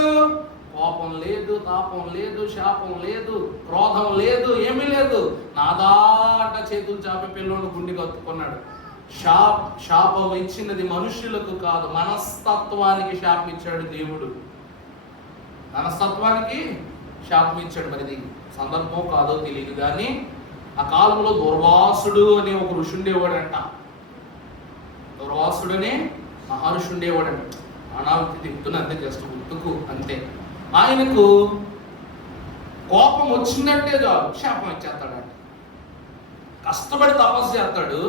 కోపం లేదు, తాపం లేదు, శాపం లేదు, క్రోధం లేదు, ఏమీ లేదు. నాదాట చేతులు చాపి పిల్లోని గుండె కత్తుకున్నాడు. శాపం ఇచ్చినది మనుష్యులకు కాదు, మనస్తత్వానికి శాపం ఇచ్చాడు దేవుడు. మనస్తత్వానికి శాపం ఇచ్చాడు. మరి ఇది సందర్భం కాదో తెలియదు కానీ ఆ కాలంలో దుర్వాసుడు అనే ఒక ఋషి ఉండేవాడంట. దుర్వాసుడు అనే మహర్షి ఉండేవాడంట. అనావృత్తి తిప్పుతున్నా అంతే, జస్ట్ గుర్తుకు అంతే. ఆయనకు కోపం వచ్చిందంటే చాలు శాపం ఇచ్చేస్తాడంట. కష్టపడి తపస్సు చేస్తాడు.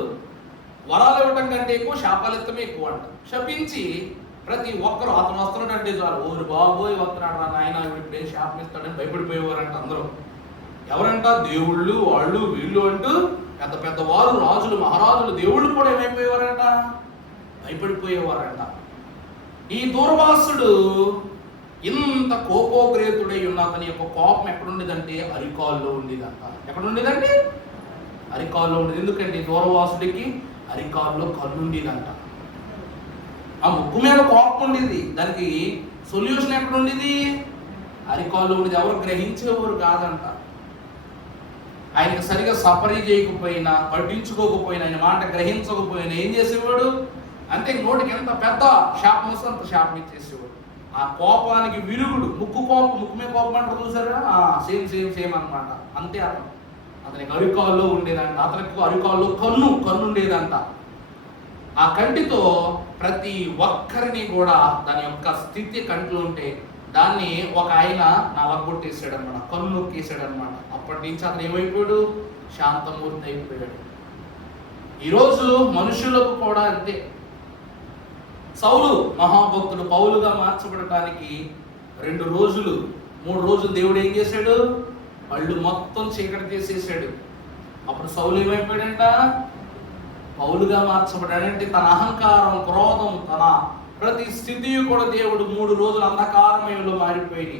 వరాలు ఇవ్వటం కంటే ఎక్కువ శాపాలు ఎత్తమే ఎక్కువ అంట. శపించి ప్రతి ఒక్కరు అతను వస్తున్నాడు అంటే చాలు, ఓరు బాబోయ్ వస్తున్నాడు రా నాయన, ఇప్పుడే శాపం ఇస్తాడని భయపడిపోయేవారంట అందరూ. ఎవరంట? దేవుళ్ళు, వాళ్ళు, వీళ్ళు అంటూ పెద్ద పెద్ద వారు, రాజులు, మహారాజులు, దేవుళ్ళు కూడా ఏమైపోయేవారంట? భయపడిపోయేవారంట. ఈ దూర్వాసుడు ఇంత కోపోగ్రేతుడై ఉన్న అతని యొక్క కోపం ఎక్కడుండేదంటే అరికాల్లో ఉండేదంట. ఎక్కడుండేదంటే అరికాల్లో ఉండేది. ఎందుకంటే దూర్వాసుడికి అరికాల్లో కన్నుండేదంట. ఆ ముక్కు మీద కోపం ఉండేది. దానికి సొల్యూషన్ ఎక్కడుండేది? అరికాల్లో ఉండేది. ఎవరు గ్రహించేవారు కాదంట. ఆయనకు సరిగా సఫరీ చేయకపోయినా, పట్టించుకోకపోయినా, ఆయన మాట గ్రహించకపోయినా ఏం చేసేవాడు? అంటే నోటికి ఎంత పెద్ద శాపం వస్తే అంత శాపం ఇచ్చేసేవాడు. ఆ కోపానికి విరుగుడు. ముక్కు మీద కోపం అంటారు చూసారా? సేమ్ సేమ్ సేమ్ అనమాట. అంతే అతను. అతనికి అరికాల్లో ఉండేదంట. అతనికి అరికాల్లో కన్ను ఉండేదంట. ఆ కంటితో ప్రతి ఒక్కరిని కూడా దాని యొక్క స్థితి కంటిలో ఉంటే దాన్ని ఒక ఆయన నలగొట్టేసాడు అనమాట, కన్ను నొక్కేసాడు అనమాట. అప్పటి నుంచి అతను ఏమైపోయాడు? శాంతమూర్తి అయిపోయాడు. ఈరోజు మనుషులకు కూడా అంతే. సౌలు మహాభక్తుడు పౌలుగా మార్చబడటానికి 2 రోజులు 3 రోజులు దేవుడు ఏం చేశాడు? వాళ్ళు మొత్తం చీకటి చేసేసాడు. అప్పుడు సౌలు ఏమైపోయాడంట? పౌలుగా మార్చబడాడంటే తన అహంకారం, క్రోధం, తన ప్రతి స్థితి కూడా దేవుడు 3 రోజులు అంధకారమయంలో మారిపోయింది.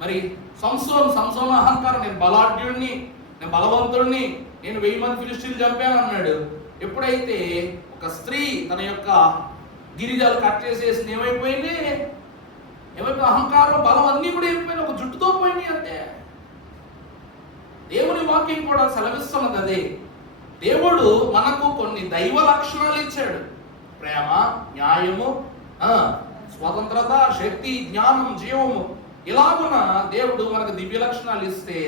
మరి సంసోను అహంకారం, నేను బలాఢ్యుడిని, నేను బలవంతుడిని, నేను 1000 మంది ఫిలిష్టీయులు చంపాను అన్నాడు. ఎప్పుడైతే ఒక స్త్రీ తన యొక్క గిరిజాలు కట్ చేసేసి ఏమైపోయింది? అహంకారం, బలం అన్నీ కూడా ఏమైపోయినాయి, ఒక జుట్టుతో పోయినాయి అంతే. దేవుని వాక్యం కూడా సెలవిస్తున్నది అదే. దేవుడు మనకు కొన్ని దైవ లక్షణాలు ఇచ్చాడు. ప్రేమ, న్యాయము, స్వతంత్రత, శక్తి, జ్ఞానం, జీవము. ఇలాగున దేవుడు మనకు దివ్య లక్షణాలు ఇస్తే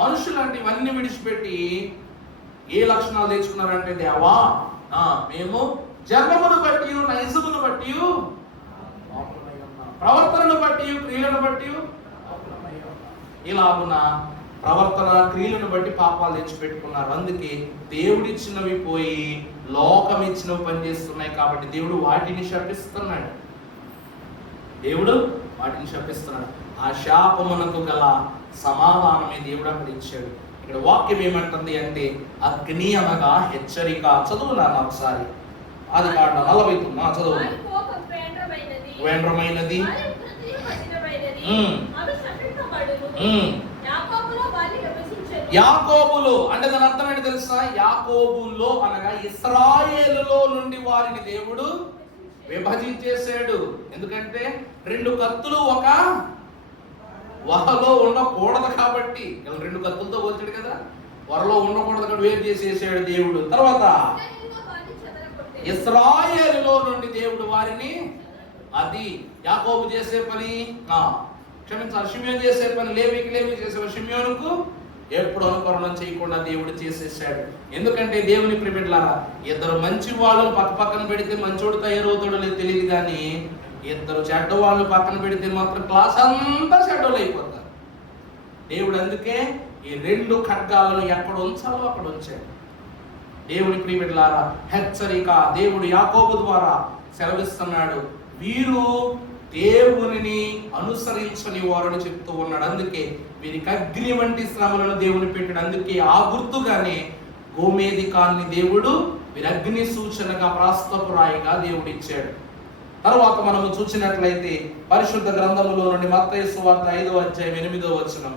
మనుషులు అంటే ఇవన్నీ విడిచిపెట్టి ఏ లక్షణాలు తెచ్చుకున్నారంటే, దేవా మేము జన్మమును బట్టి నైజమును బట్టి పాపులమై ఉన్నాం, ప్రవర్తనను బట్టి క్రియలను బట్టి పాపులమై ఉన్నాం. ఇలాగున ప్రవర్తన క్రియలను బట్టి పాపాలు తెచ్చిపెట్టుకున్నారు. అందుకే దేవుడిచ్చినవి పోయి లోకం ఇచ్చినవి పనిచేస్తున్నాయి. కాబట్టి దేవుడు వాటిని శపిస్తున్నాడు. దేవుడు వాటిని శపిస్తున్నాడు. ఆ శాపమునకు గల సమాధానమే దేవుడు అక్కడ ఇచ్చాడు. ఇక్కడ వాక్యం ఏమంటుంది అంటే అగ్ని అనగా హెచ్చరిక. చదువు నాన్న ఒకసారి. ఆదికాండం 49 చదువు. వేండ్రమైనది, యాకోబులో అంటే దాని అర్థం ఏంటి తెలుసా? యాకోబులో అనగా ఇశ్రాయేలులో నుండి వారిని దేవుడు విభజించేశాడు. ఎందుకంటే 2 కత్తులు ఒక వరలో ఉండకూడదు కాబట్టి. 2 కత్తులతో పోల్చాడు కదా, వరలో ఉండకూడదు కాబట్టి వేరు చేసేసాడు దేవుడు. తర్వాత ఇశ్రాయేలులో నుండి దేవుడు వారిని, అది యాకోబు చేసే పని, క్షమించాలి, షిమ్యోను చేసే పని, లేవి చేసే షిమ్యోనుకు ఎప్పుడు అనుకరణం చేయకుండా దేవుడు చేసేసాడు. ఎందుకంటే దేవుని ప్రిమిట్లారా, 2 మంచి వాళ్ళు పక్కన పెడితే మంచోడు తయారవుతాడో లేదు తెలియదు, కానీ 2 చెడ్డ వాళ్ళు పక్కన పెడితే మాత్రం క్లాస్ అంతా చెడ్డోళ్ళు అయిపోతారు. దేవుడు అందుకే ఈ 2 ఖడ్గాలను ఎక్కడ ఉంచాలో అక్కడ ఉంచాడు. దేవుని ప్రిమిట్లారా, హెచ్చరిక దేవుడు యాకోబు ద్వారా సెలవిస్తున్నాడు. వీరు దేవునిని అనుసరించని వారని చెప్తూ ఉన్నాడు. అందుకే వీరికి అగ్ని వంటి శ్రమలను దేవుని పెట్టాడు. అందుకే ఆ గుర్తుగానే గోమేధికాన్ని దేవుడు వీరి అగ్ని సూచనగా ప్రాస్తపురాయిగా దేవుడు ఇచ్చాడు. తర్వాత మనము చూసినట్లయితే పరిశుద్ధ గ్రంథములో నుండి మత్తయి సువార్త 5వ అధ్యాయం 8వ వచనం.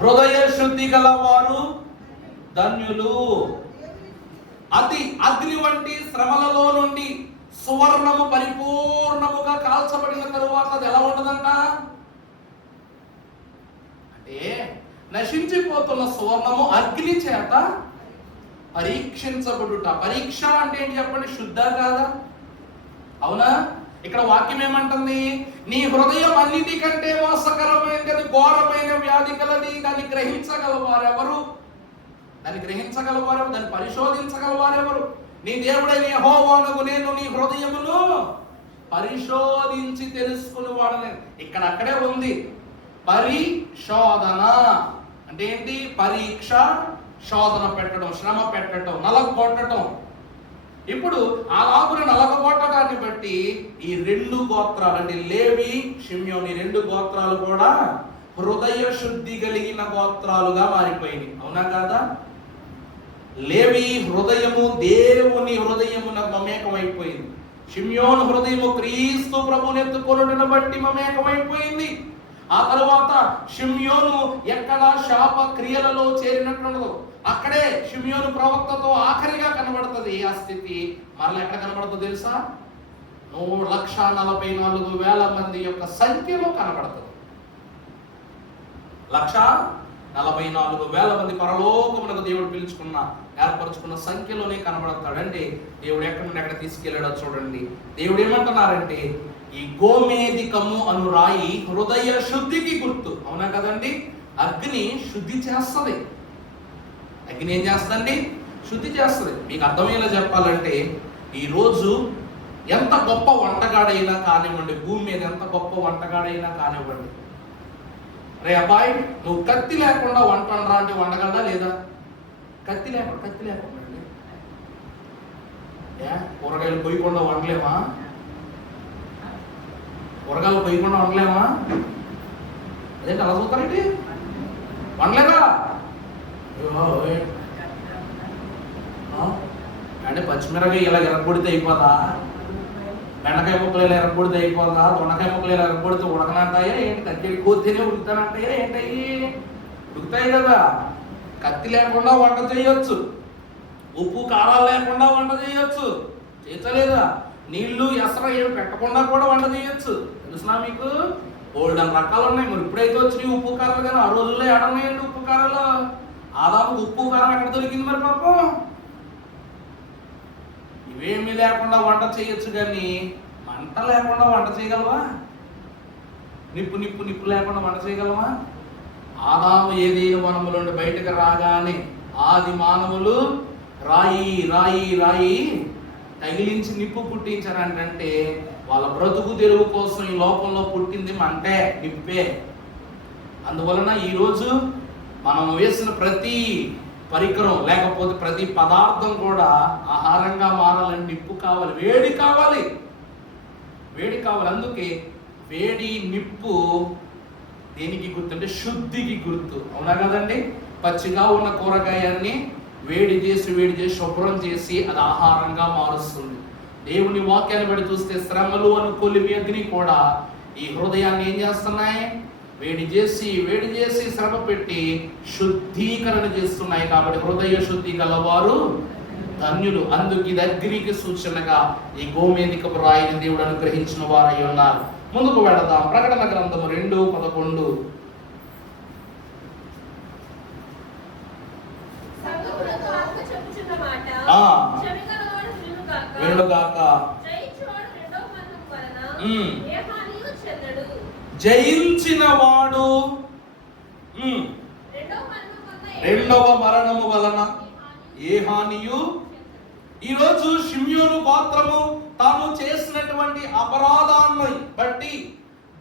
హృదయ శుద్ధి గల వారు ధన్యులు. అతి అగ్ని వంటి శ్రమలలో నుండి సువర్ణము పరిపూర్ణముగా కాల్చబడిన తరువాత అది ఎలా ఉండదంట అంటే, నశించిపోతున్న సువర్ణము అగ్ని చేత పరీక్షించబడుట. పరీక్ష అంటే ఏంటి చెప్పండి? శుద్ధ కాదా? అవునా? ఇక్కడ వాక్యం ఏమంటుంది? నీ హృదయం అన్నిటికంటే మోసకరమైనది, ఘోరమైన వ్యాధి కలది. దాన్ని గ్రహించగలవారెవరు? దాన్ని పరిశోధించగలవారెవరు? నీ దేవుడైన యెహోవానగు నేను నీ హృదయమును పరిశోధించి తెలుసుకుని వాడని. ఇక్కడ అక్కడే ఉంది పరిశోధన అంటే ఏంటి? పరీక్ష, శోధన పెట్టడం, శ్రమ పెట్టడం, నలగొట్టడం. ఇప్పుడు ఆ లాగున నలగొట్టడాన్ని బట్టి ఈ 2 గోత్రాలు అంటే లేవి, షిమ్యోను, 2 గోత్రాలు కూడా హృదయ శుద్ధి కలిగిన గోత్రాలుగా మారిపోయింది. అవునా కాదా? లేవి హృదయము దేవుని హృదయమున మమేకమైపోయింది. షిమ్యోను హృదయము క్రీస్తు ప్రభువుని ఎత్తుకొనుటను బట్టి మమేకమైపోయింది. ఆ తర్వాత షిమ్యోను ఎక్కడ శాప క్రియలలో చేరినట్లుండదు, అక్కడే షిమ్యోను ప్రవక్తతో ఆఖరిగా కనబడుతుంది. ఆ స్థితి మరలా ఎక్కడ కనబడుతుందో తెలుసా? 1,44,000 మంది యొక్క సంఖ్యలో కనబడుతుంది. 1,44,000 మంది పరలోకమునకు దేవుడు పిలుచుకున్న, ఏర్పరచుకున్న సంఖ్యలోనే కనబడతాడు. అంటే దేవుడు ఎక్కడి నుండి ఎక్కడ తీసుకెళ్ళాడో చూడండి. దేవుడు ఏమంటున్నారంటే, ఈ గోమేధికము అను రాయి హృదయ శుద్ధికి గుర్తు. అవునా కదండి? అగ్ని శుద్ధి చేస్తుంది. అగ్ని ఏం చేస్తుందండి? శుద్ధి చేస్తుంది. మీకు అర్థమయ్యేలా చెప్పాలంటే, ఈరోజు ఎంత గొప్ప వంటగాడైనా కానివ్వండి, భూమి మీద ఎంత గొప్ప వంటగాడైనా కానివ్వండి, రే అబ్బాయి నువ్వు కత్తి లేకుండా వంట వండరా అంటే వండగలడా లేదా? కత్తి లేకుండా అండి. కూరగాయలు కొయ్యకుండా వండలేమా? కూరగాయలు కొయ్యకుండా వండలేమా? అదేంటి అలా చూస్తారేంటి? వండలేదా? అంటే పచ్చిమిరకాయ ఇలా ఎరగొడితే అయిపోతా? బెండకాయ ముక్కలు ఇలా ఎరగొడితే అయిపోతా? దొండకాయ ముక్కలు ఇలా ఎరగొడితే ఉడకనంటాయా ఏంటి? కత్తి కోతేనే ఉడుకుతానంటాయా ఏంటయ్యి? ఉడుకుతాయి కదా. కత్తి లేకుండా వంట చేయొచ్చు, ఉప్పు కారాలు లేకుండా వంట చేయొచ్చు, చేయలేదా? నీళ్లు ఎసర ఏమి పెట్టకుండా కూడా వంట చేయొచ్చు. తెలుసునా మీకు? గోల్డెన్ రకాలు ఉన్నాయి. మరి ఇప్పుడైతే వచ్చినాయి ఉప్పు కారాలు, కానీ ఆ రోజుల్లో ఎడన్నాయండి ఉప్పు కారాలు. ఆదాపు ఉప్పు కారం ఎక్కడ దొరికింది మరి పాపం? ఇవేమీ లేకుండా వంట చేయొచ్చు, కానీ మంట లేకుండా వంట చేయగలవా? నిప్పు లేకుండా వంట చేయగలవా? ఆదాము ఏదైనా వనముల నుండి బయటకు రాగానే ఆది మానవులు రాయి రాయి రాయి తగిలించి నిప్పు పుట్టించారంటే వాళ్ళ బ్రతుకు తెరువు కోసం ఈ లోకంలో పుట్టింది మంటే, నిప్పే. అందువలన ఈరోజు మనం వేసిన ప్రతి పరికరం లేకపోతే ప్రతి పదార్థం కూడా ఆహారంగా మారాలని నిప్పు కావాలి, వేడి కావాలి, వేడి కావాలి. అందుకే వేడి నిప్పు దేనికి గుర్తు అంటే శుద్ధికి గుర్తు, అవునా కదండి? పచ్చిగా ఉన్న కూరగాయల్ని వేడి చేసి శుభ్రం చేసి అది ఆహారంగా మారుస్తుంది. దేవుని వాక్యాన్ని బట్టి చూస్తే శ్రమలు అను కొలిమి అగ్ని కూడా ఈ హృదయాన్ని ఏం చేస్తున్నాయి? వేడి చేసి శ్రమ పెట్టి శుద్ధీకరణ చేస్తున్నాయి. కాబట్టి హృదయ శుద్ధి గలవారు ధన్యులు. అందుకు ఇది అగ్నికి సూచనగా ఈ గోమేధికపు రాయిని దేవుడు అనుగ్రహించిన వారై ఉన్నారు. ముందుకు వెళదాం. ప్రకటన గ్రంథము 2:11. వినుగాక. జయించిన వాడు రెండవ మరణము వలన ఏ హానియు. ఈరోజు షిమ్యోను గోత్రము తాను చేసినటువంటి అపరాధాన్ని బట్టి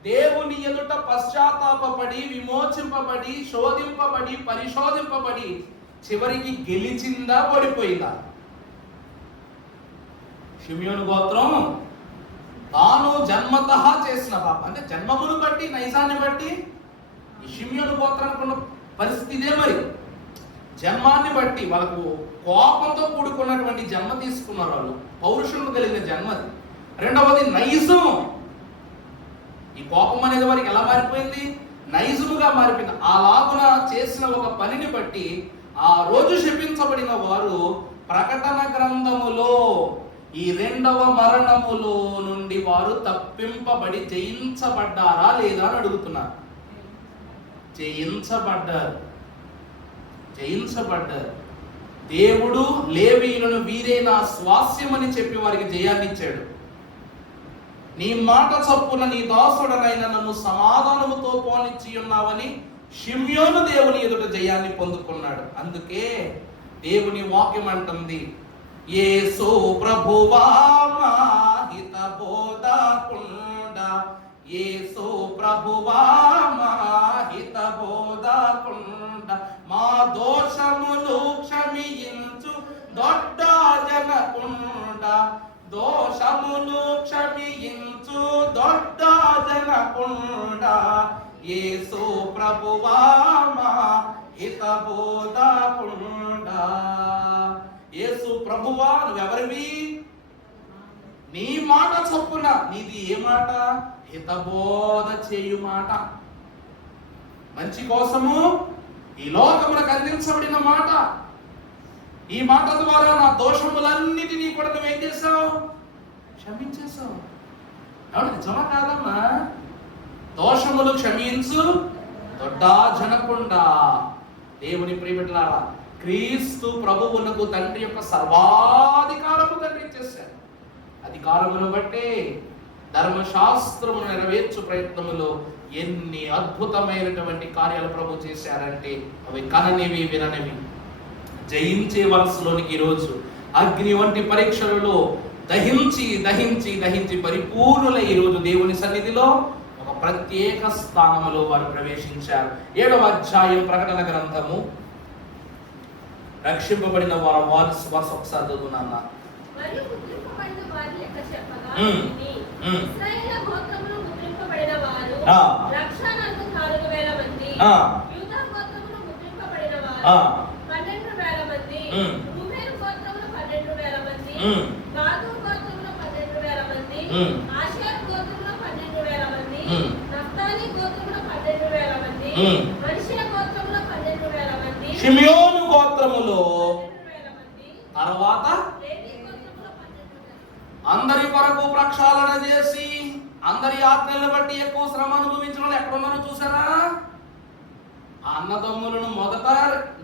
దేవుని ఎదుట పశ్చాత్తాపపడి విమోచింపబడి శోధింపబడి పరిశోధింపబడి చివరికి గెలిచిందా ఓడిపోయిందా? షిమ్యోను గోత్రం తాను జన్మతః చేసిన పాపం, అంటే జన్మమును బట్టి నైజాన్ని బట్టి ఈ షిమ్యోను గోత్రానికి ఉన్న పరిస్థితి ఇదే. మరి జన్మాన్ని బట్టి వాళ్ళకు కోపంతో కూడుకున్నటువంటి జన్మ తీసుకున్నారు వాళ్ళు, పౌరుషులు కలిగిన జన్మది. రెండవది నైజం. ఈ కోపం అనేది వారికి ఎలా మారిపోయింది? నైజముగా మారిపోయింది. ఆ లాగున చేసిన ఒక పనిని బట్టి ఆ రోజు శపించబడిన వారు ప్రకటన గ్రంథములో ఈ రెండవ మరణములో నుండి వారు తప్పింపబడి జయించబడ్డారా లేదా అని అడుగుతున్నారు. జయించబడ్డారు. దేవుడు లేవీయులను వీరే నా స్వాస్యమని చెప్పి వారికి జయాన్ని ఇచ్చాడు. నీ మాట చొప్పున నీ దాసుడనైన నన్ను సమాధానముతో పోనిచ్చి ఉన్నావని షిమ్యోను దేవుని ఎదుట జయాన్ని పొందుకున్నాడు. అందుకే దేవుని వాక్యం అంటుంది, యేసు ప్రభువా హిత బోధకుండ, యేసు ప్రభువా హిత బోధకుండ, మా దోషములు క్షమించు దొడ్డ జనకుండ, దోషములు క్షమించు దొడ్డ జనకుండ, యేసు ప్రభువా హిత బోధకుండ. యేసు ప్రభువా నువ్వెవరివి? నీ మాట చొప్పున. నీది ఏ మాట? హితబోధ చేయు మాట. మంచి కోసము ఈ లోకములకు అందించబడిన మాట. ఈ మాట ద్వారా నా దోషములన్నిటినీ కూడా నువ్వేం చేసావు? క్షమించేసావు. అవును, నిజమా కాదమ్మా? దోషములు క్షమించు దొడ్డా జనకుండా. దేవుని ప్రియబిడ్డలారా, క్రీస్తు ప్రభువునకు తండ్రి యొక్క సర్వాధికారము తండ్రి ఇచ్చేశారు. అధికారమును బట్టే ధర్మశాస్త్రము నెరవేర్చు ప్రయత్నములో ఎన్ని అద్భుతమైనటువంటి కార్యాలు ప్రభు చేశారంటే అవి కననివి విననివి. జయించే వరసలోనికి ఈరోజు అగ్ని వంటి పరీక్షలలో దహించి దహించి దహించి పరిపూర్ణులై ఈరోజు దేవుని సన్నిధిలో ఒక ప్రత్యేక స్థానములో వారు ప్రవేశించారు. 7వ అధ్యాయం ప్రకటన గ్రంథము. రక్షింపబడిన వారు వరుస ఒకసారి చదువుతున్నా. షిమ్యోను గోత్రములో తర్వాత అందరి కొరకు ప్రక్షాళన చేసి అందరి ఆజ్ఞలను బట్టి ఎక్కువ శ్రమ అనుభవించిన వాళ్ళు ఎక్కడున్నారో చూసారా? అన్నదమ్ములను మొదట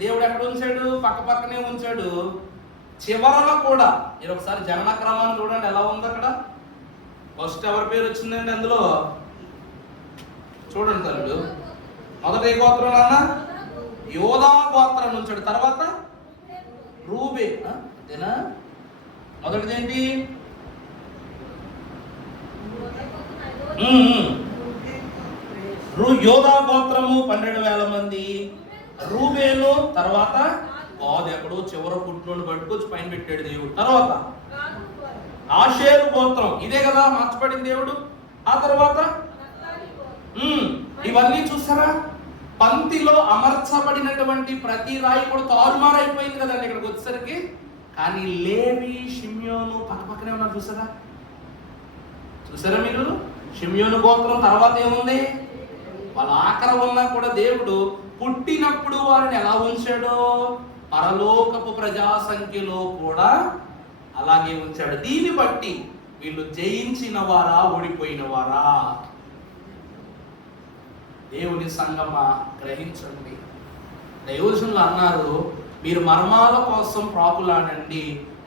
దేవుడు ఎక్కడ ఉంచాడు? పక్క పక్కనే ఉంచాడు. చివరలో కూడా మీరు ఒకసారి జనన క్రమాన్ని చూడండి ఎలా ఉంది అక్కడ. ఫస్ట్ ఎవరి పేరు వచ్చిందండి అందులో? చూడండి తల్లుడు. మొదట ఏ గోత్రం నాన్న? యోధా గోత్రం నుంచాడు. తర్వాత రూబేన్. అంతేనా? మొదటిది ఏంటి? యోధా గోత్రము 12,000 మంది. రూబేను, తర్వాత గాదు ఎక్కడో చివర పుట్టినోడు పట్టుకొచ్చి పైన పెట్టాడు దేవుడు. తర్వాత ఆషేరు గోత్రం, ఇదే కదా మార్చబడింది దేవుడు. ఆ తర్వాత ఇవన్నీ చూసారా? పంక్తిలో అమర్చబడినటువంటి ప్రతి రాయి కూడా తారుమారైపోయింది కదండి ఇక్కడికి వచ్చేసరికి. కానీ లేవి, షిమ్యోను పక్కనే ఉన్నారు. చూసారా మీరు? షిమ్యోను గోత్రం తర్వాత ఏముంది? వాళ్ళ ఆఖర ఉన్నా కూడా దేవుడు పుట్టినప్పుడు వారిని ఎలా ఉంచాడో పరలోకపు ప్రజా సంఖ్యలో కూడా అలాగే ఉంచాడు. దీన్ని బట్టి వీళ్ళు జయించిన వారా, ఓడిపోయిన వారా? దేవుని సంగమా గ్రహించండి. దైవజనులు అన్నారు, మీరు మర్మాల కోసం ప్రాకులాడండి,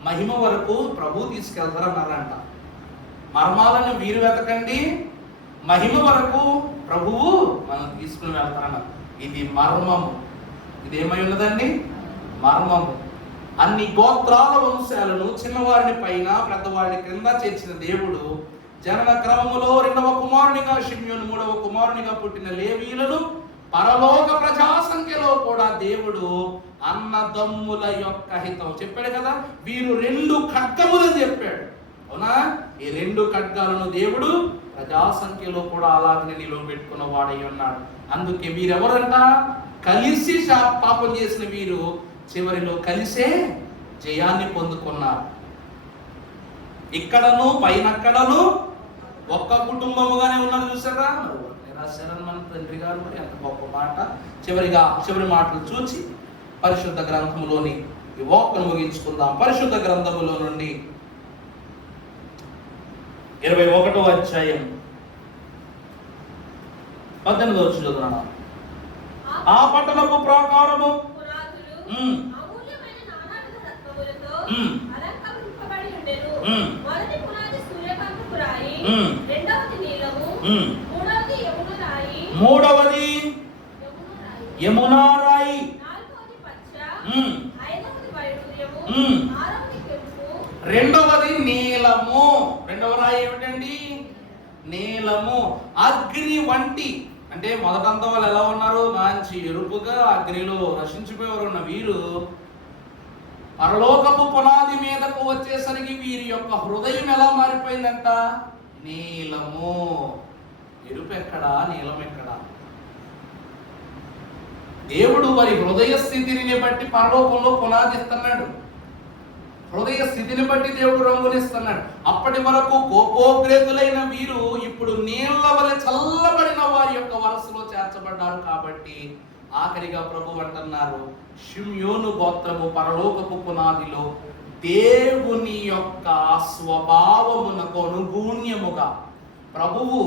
మహిమ వరకు ప్రభు తీసుకెళ్తారన్నారంట. మర్మాలను మీరు వెతకండి, మహిమ వరకు ప్రభువు మనం తీసుకుని వెళ్తారన్నారు. ఇది మర్మము. ఇదేమై ఉన్నదండి? మర్మము. అన్ని గోత్రాల వంశాలను చిన్నవారిని పైన పెద్దవారిని క్రింద చేర్చిన దేవుడు జనన క్రమములో 2వ కుమారునిగా షిమ్యోను, 3వ కుమారునిగా పుట్టిన లేవీయులను పరలోక ప్రజా సంఖ్యలో కూడా దేవుడు అన్నదమ్ముల యొక్క హితం చెప్పాడు కదా. వీరు 2 ఖడ్గములని చెప్పాడు. అవునా? ఈ 2 ఖడ్గాలను దేవుడు ప్రజా సంఖ్యలో కూడా అలాగనే నిలవబెట్టుకున్న వాడై ఉన్నాడు. అందుకే వీరెవరంట? కలిసి పాపం చేసిన వీరు చివరిలో కలిసే జయాన్ని పొందుకున్నారు. ఇక్కడను పైనక్కడను ఒక్క కుటుంబముగానే ఉన్నారు. చూసారా? రాశారని మన తండ్రి గారు. మరి ఎంత గొప్ప మాట. చివరి మాటలు చూచి పరిశుద్ధ గ్రంథములోని ఈ వాక్కును ముగించుకుందాం. పరిశుద్ధ గ్రంథములో నుండి 21వ అధ్యాయం 18వ వచనం. ఆ పట్టణపు ప్రాకారము మూడవది యమునా రాయి, రెండవది నీలము. రెండవ రాయి ఏమిటండి? నీలము. అగ్ని వంటి, అంటే మొదటంతా వాళ్ళు ఎలా ఉన్నారు? మంచి ఎరుపుగా అగ్నిలో నశించిపోయేవారు ఉన్న వీరు పరలోకపు పునాది మీదకు వచ్చేసరికి వీరి యొక్క హృదయం ఎలా మారిపోయిందంట? నీలము. ఎరుపు ఎక్కడా, నీలం ఎక్కడా? దేవుడు వారి హృదయ స్థితిని బట్టి పరలోకంలో పునాది ఇస్తున్నాడు. హృదయ స్థితిని బట్టి దేవుడు రంగునిస్తున్నాడు. అప్పటి వరకు కోపోగ్రేతులైన వీరు ఇప్పుడు నీళ్ల వలె చల్లబడిన వారి యొక్క వరసలో చేర్చబడ్డారు. కాబట్టి ఆఖరిగా ప్రభు అంటున్నారు, షిమ్యోను గోత్రము పరలోకపు పునాదిలో దేవుని యొక్క స్వభావమునకు అనుగుణ్యముగా ప్రభువు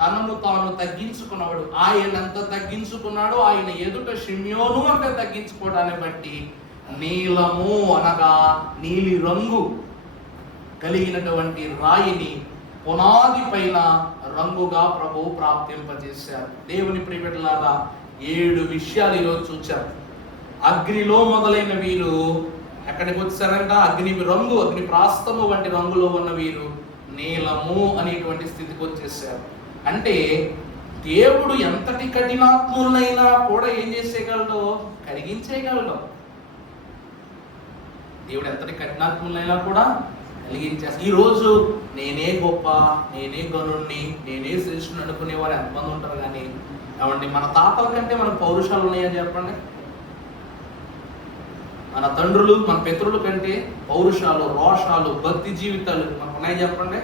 తనను తాను తగ్గించుకున్నాడు. ఆయన ఎంత తగ్గించుకున్నాడో ఆయన ఎదుట షిమ్యోను అంటే తగ్గించుకోవడాన్ని బట్టి నీలము అనగా నీలి రంగు కలిగినటువంటి రాయిని పునాది పైన రంగుగా ప్రభువు ప్రాప్తింపజేశారు. దేవుని ప్రియబిడ్డలారా, 7 విషయాలు ఈరోజు చూచారు. అగ్నిలో మొదలైన వీరు ఎక్కడికి వచ్చారంట? అగ్ని రంగు, అగ్ని ప్రాస్తము వంటి రంగులో ఉన్న వీరు నీలము అనేటువంటి స్థితికి వచ్చేసారు. అంటే దేవుడు ఎంతటి కఠినాత్ములైనా కూడా ఏం చేసేయగలడో? కరిగించేయగలడు. దేవుడు ఎంతటి కఠినాత్ములైనా కూడా కలిగించేస్తాడు. ఈరోజు నేనే గొప్ప, నేనే గనుణ్ణి, నేనే శ్రేష్ఠుని అనుకునేవారు ఎంతమంది ఉంటారు. కానీ ఏమండి, మన తాతల కంటే మన పౌరుషాలు ఉన్నాయని చెప్పండి. మన తండ్రులు, మన పితరుల కంటే పౌరుషాలు, రోషాలు, భక్తి జీవితాలు మనకు ఉన్నాయి చెప్పండి.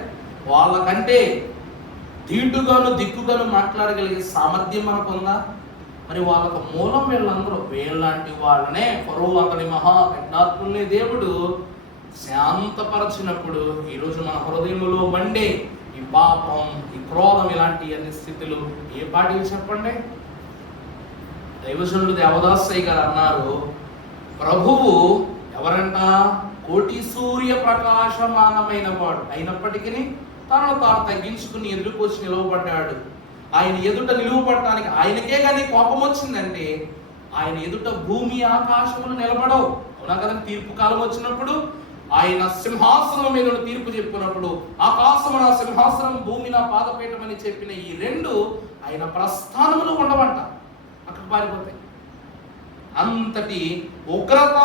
వాళ్ళకంటే దీటుగాను దిక్కుగాను మాట్లాడగలిగే సామర్థ్యం మనకు ఉందా? మరి వాళ్ళకు మూలం వీళ్ళందరూ. వీళ్ళంటి వాళ్ళనే ఫరో అతని మహా కఠినాత్ముల్ని దేవుడు శాంతపరచినప్పుడు ఈరోజు మన హృదయంలో మండే ఈ పాపం, ఈ క్రోధం, ఇలాంటి అన్ని స్థితులు ఏ పాటివి చెప్పండి? దైవజనుడు దేవదాసయ్య గారు అన్నారు, ప్రభువు ఎవరంట? కోటి సూర్య ప్రకాశమానమైన వాడు అయినప్పటికీ తనను తాను తగ్గించుకుని ఎదురుకొచ్చి నిలవబడ్డాడు. ఆయన ఎదుట నిలువపడటానికి ఆయనకే కానీ కోపం వచ్చిందంటే ఆయన ఎదుట భూమి ఆకాశములు నిలబడవు. అవునా కదండి? తీర్పు కాలం వచ్చినప్పుడు ఆయన సింహాసనం మీద తీర్పు చెప్పినప్పుడు ఆకాశము నా సింహాసనం, భూమి నా పాదపీఠం అని చెప్పిన ఈ రెండు ఆయన ప్రస్థానములు ఉండవంట, అక్కడ పారిపోతాయి. అంతటి ఉగ్రత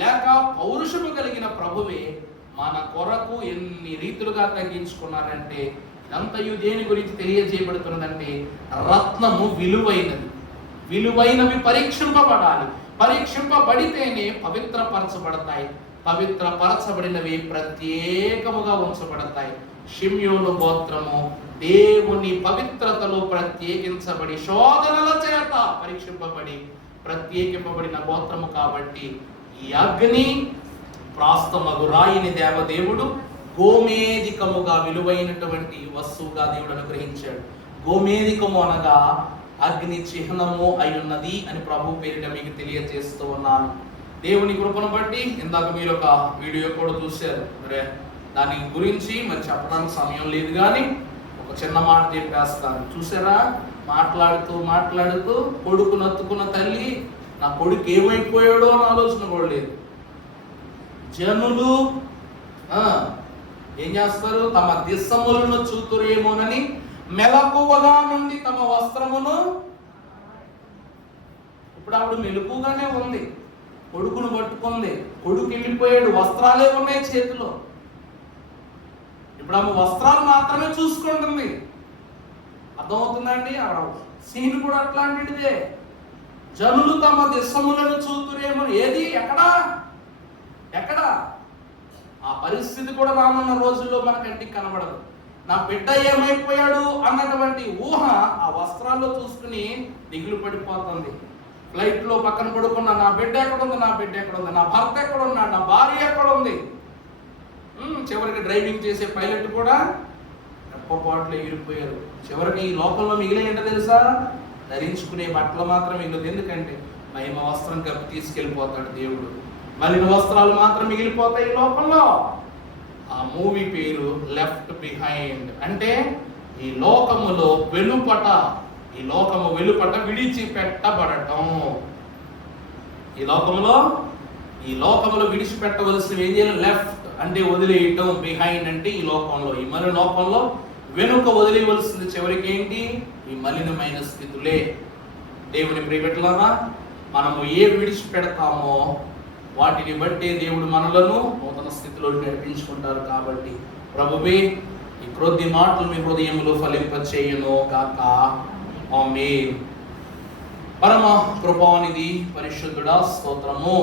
లేక పౌరుషము కలిగిన ప్రభువే మన కొరకు ఎన్ని రీతులుగా తగ్గించుకున్నారంటే, ఇదంతయు దేని గురించి తెలియజేయబడుతున్నదంటే రత్నము విలువైనది, విలువైనవి పరీక్షింపబడాలి, పరీక్షింపబడితేనే పవిత్రపరచబడతాయి, పవిత్రపరచబడినవి ప్రత్యేకముగా ఉంచబడతాయి. షిమ్యోను గోత్రము దేవుని పవిత్రతలో ప్రత్యేకించబడి శోధనల చేత పరీక్షింపబడి ప్రత్యేకింపబడిన గోత్రము కాబట్టి ఈ అగ్ని ప్రాస్తమగు రాయిని దేవదేవుడు గోమేధికముగా విలువైనటువంటి వస్తువుగా దేవుడు అనుగ్రహించాడు. గోమేధికము అనగా అగ్ని చిహ్నము అయ్యున్నది అని ప్రభు పేరిట మీకు తెలియజేస్తూ ఉన్నాను. దేవుని కృపను బట్టి ఇందాక మీరు ఒక వీడియో కూడా చూశారు. మరి దాని గురించి మరి చెప్పడానికి సమయం లేదు, కానీ ఒక చిన్న మాట చెప్పేస్తాను. చూసారా, మాట్లాడుతూ మాట్లాడుతూ కొడుకు నత్తుకున్న తల్లి నా కొడుకు ఏమైపోయాడో అని ఆలోచన కూడా లేదు. జనులు ఏం చేస్తారు? తమ దిశములను చూతురేమోనని మెలకువగా నుండి తమ వస్త్రమును, ఇప్పుడు ఆవిడ మెలకుగానే ఉంది, కొడుకును పట్టుకుంది, కొడుకు వెళ్ళిపోయాడు, వస్త్రాలే ఉన్నాయి చేతిలో. ఇప్పుడు ఆమె వస్త్రాలు మాత్రమే చూసుకుంటుంది. అర్థమవుతుందండి? ఆవిడ సీన్ కూడా అట్లాంటిదే. జనులు తమ దిశములను చూతురేమో, ఏది ఎక్కడా ఆ పరిస్థితి కూడా రానున్న రోజుల్లో మన కంటికి కనబడదు. నా బిడ్డ ఏమైపోయాడు అన్నటువంటి ఊహ ఆ వస్త్రాల్లో చూసుకుని దిగులు పడిపోతుంది. ఫ్లైట్ లో పక్కన పడుకున్న నా బిడ్డ ఎక్కడుంది, నా బిడ్డ ఎక్కడుంది, నా భర్త ఎక్కడున్నాడు, నా భార్య ఎక్కడుంది. చివరికి డ్రైవింగ్ చేసే పైలట్ కూడా రెప్పపాట్లు ఎగిరిపోయారు. చివరికి ఈ లోకంలో మిగిలిన తెలుసా? ధరించుకునే బట్టలు మాత్రం మిగిలింది. ఎందుకంటే మహిమ వస్త్రం కప్పి తీసుకెళ్ళిపోతాడు దేవుడు. మలిన వస్త్రాలు మాత్రం మిగిలిపోతాయి ఈ లోకంలో. ఆ మూవీ పేరు లెఫ్ట్ బిహైండ్. అంటే ఈ లోకములో వెలుపట, ఈ లోకము వెలుపట విడిచిపెట్టబడటం. ఈ లోకములో విడిచిపెట్టవలసినవి ఏం చేయాలి? లెఫ్ట్ అంటే వదిలేయటం, బిహైండ్ అంటే ఈ లోకంలో, ఈ మలిన లోకంలో వెనుక వదిలేయవలసింది చివరికి ఏంటి? ఈ మలినమైన స్థితులే. దేవుని ప్రియబిడ్డలారా, మనము ఏ విడిచిపెడతామో వాటిని బట్టే దేవుడు మనలను నూతన స్థితిలో నడిపించుకుంటారు. కాబట్టి ప్రభువే ఈ క్రొద్ది మాటలు మీ హృదయంలో ఫలింపచేయును గాక. ఆమేన్. పరమ కృపానిధి పరిశుద్ధుడా స్తోత్రము.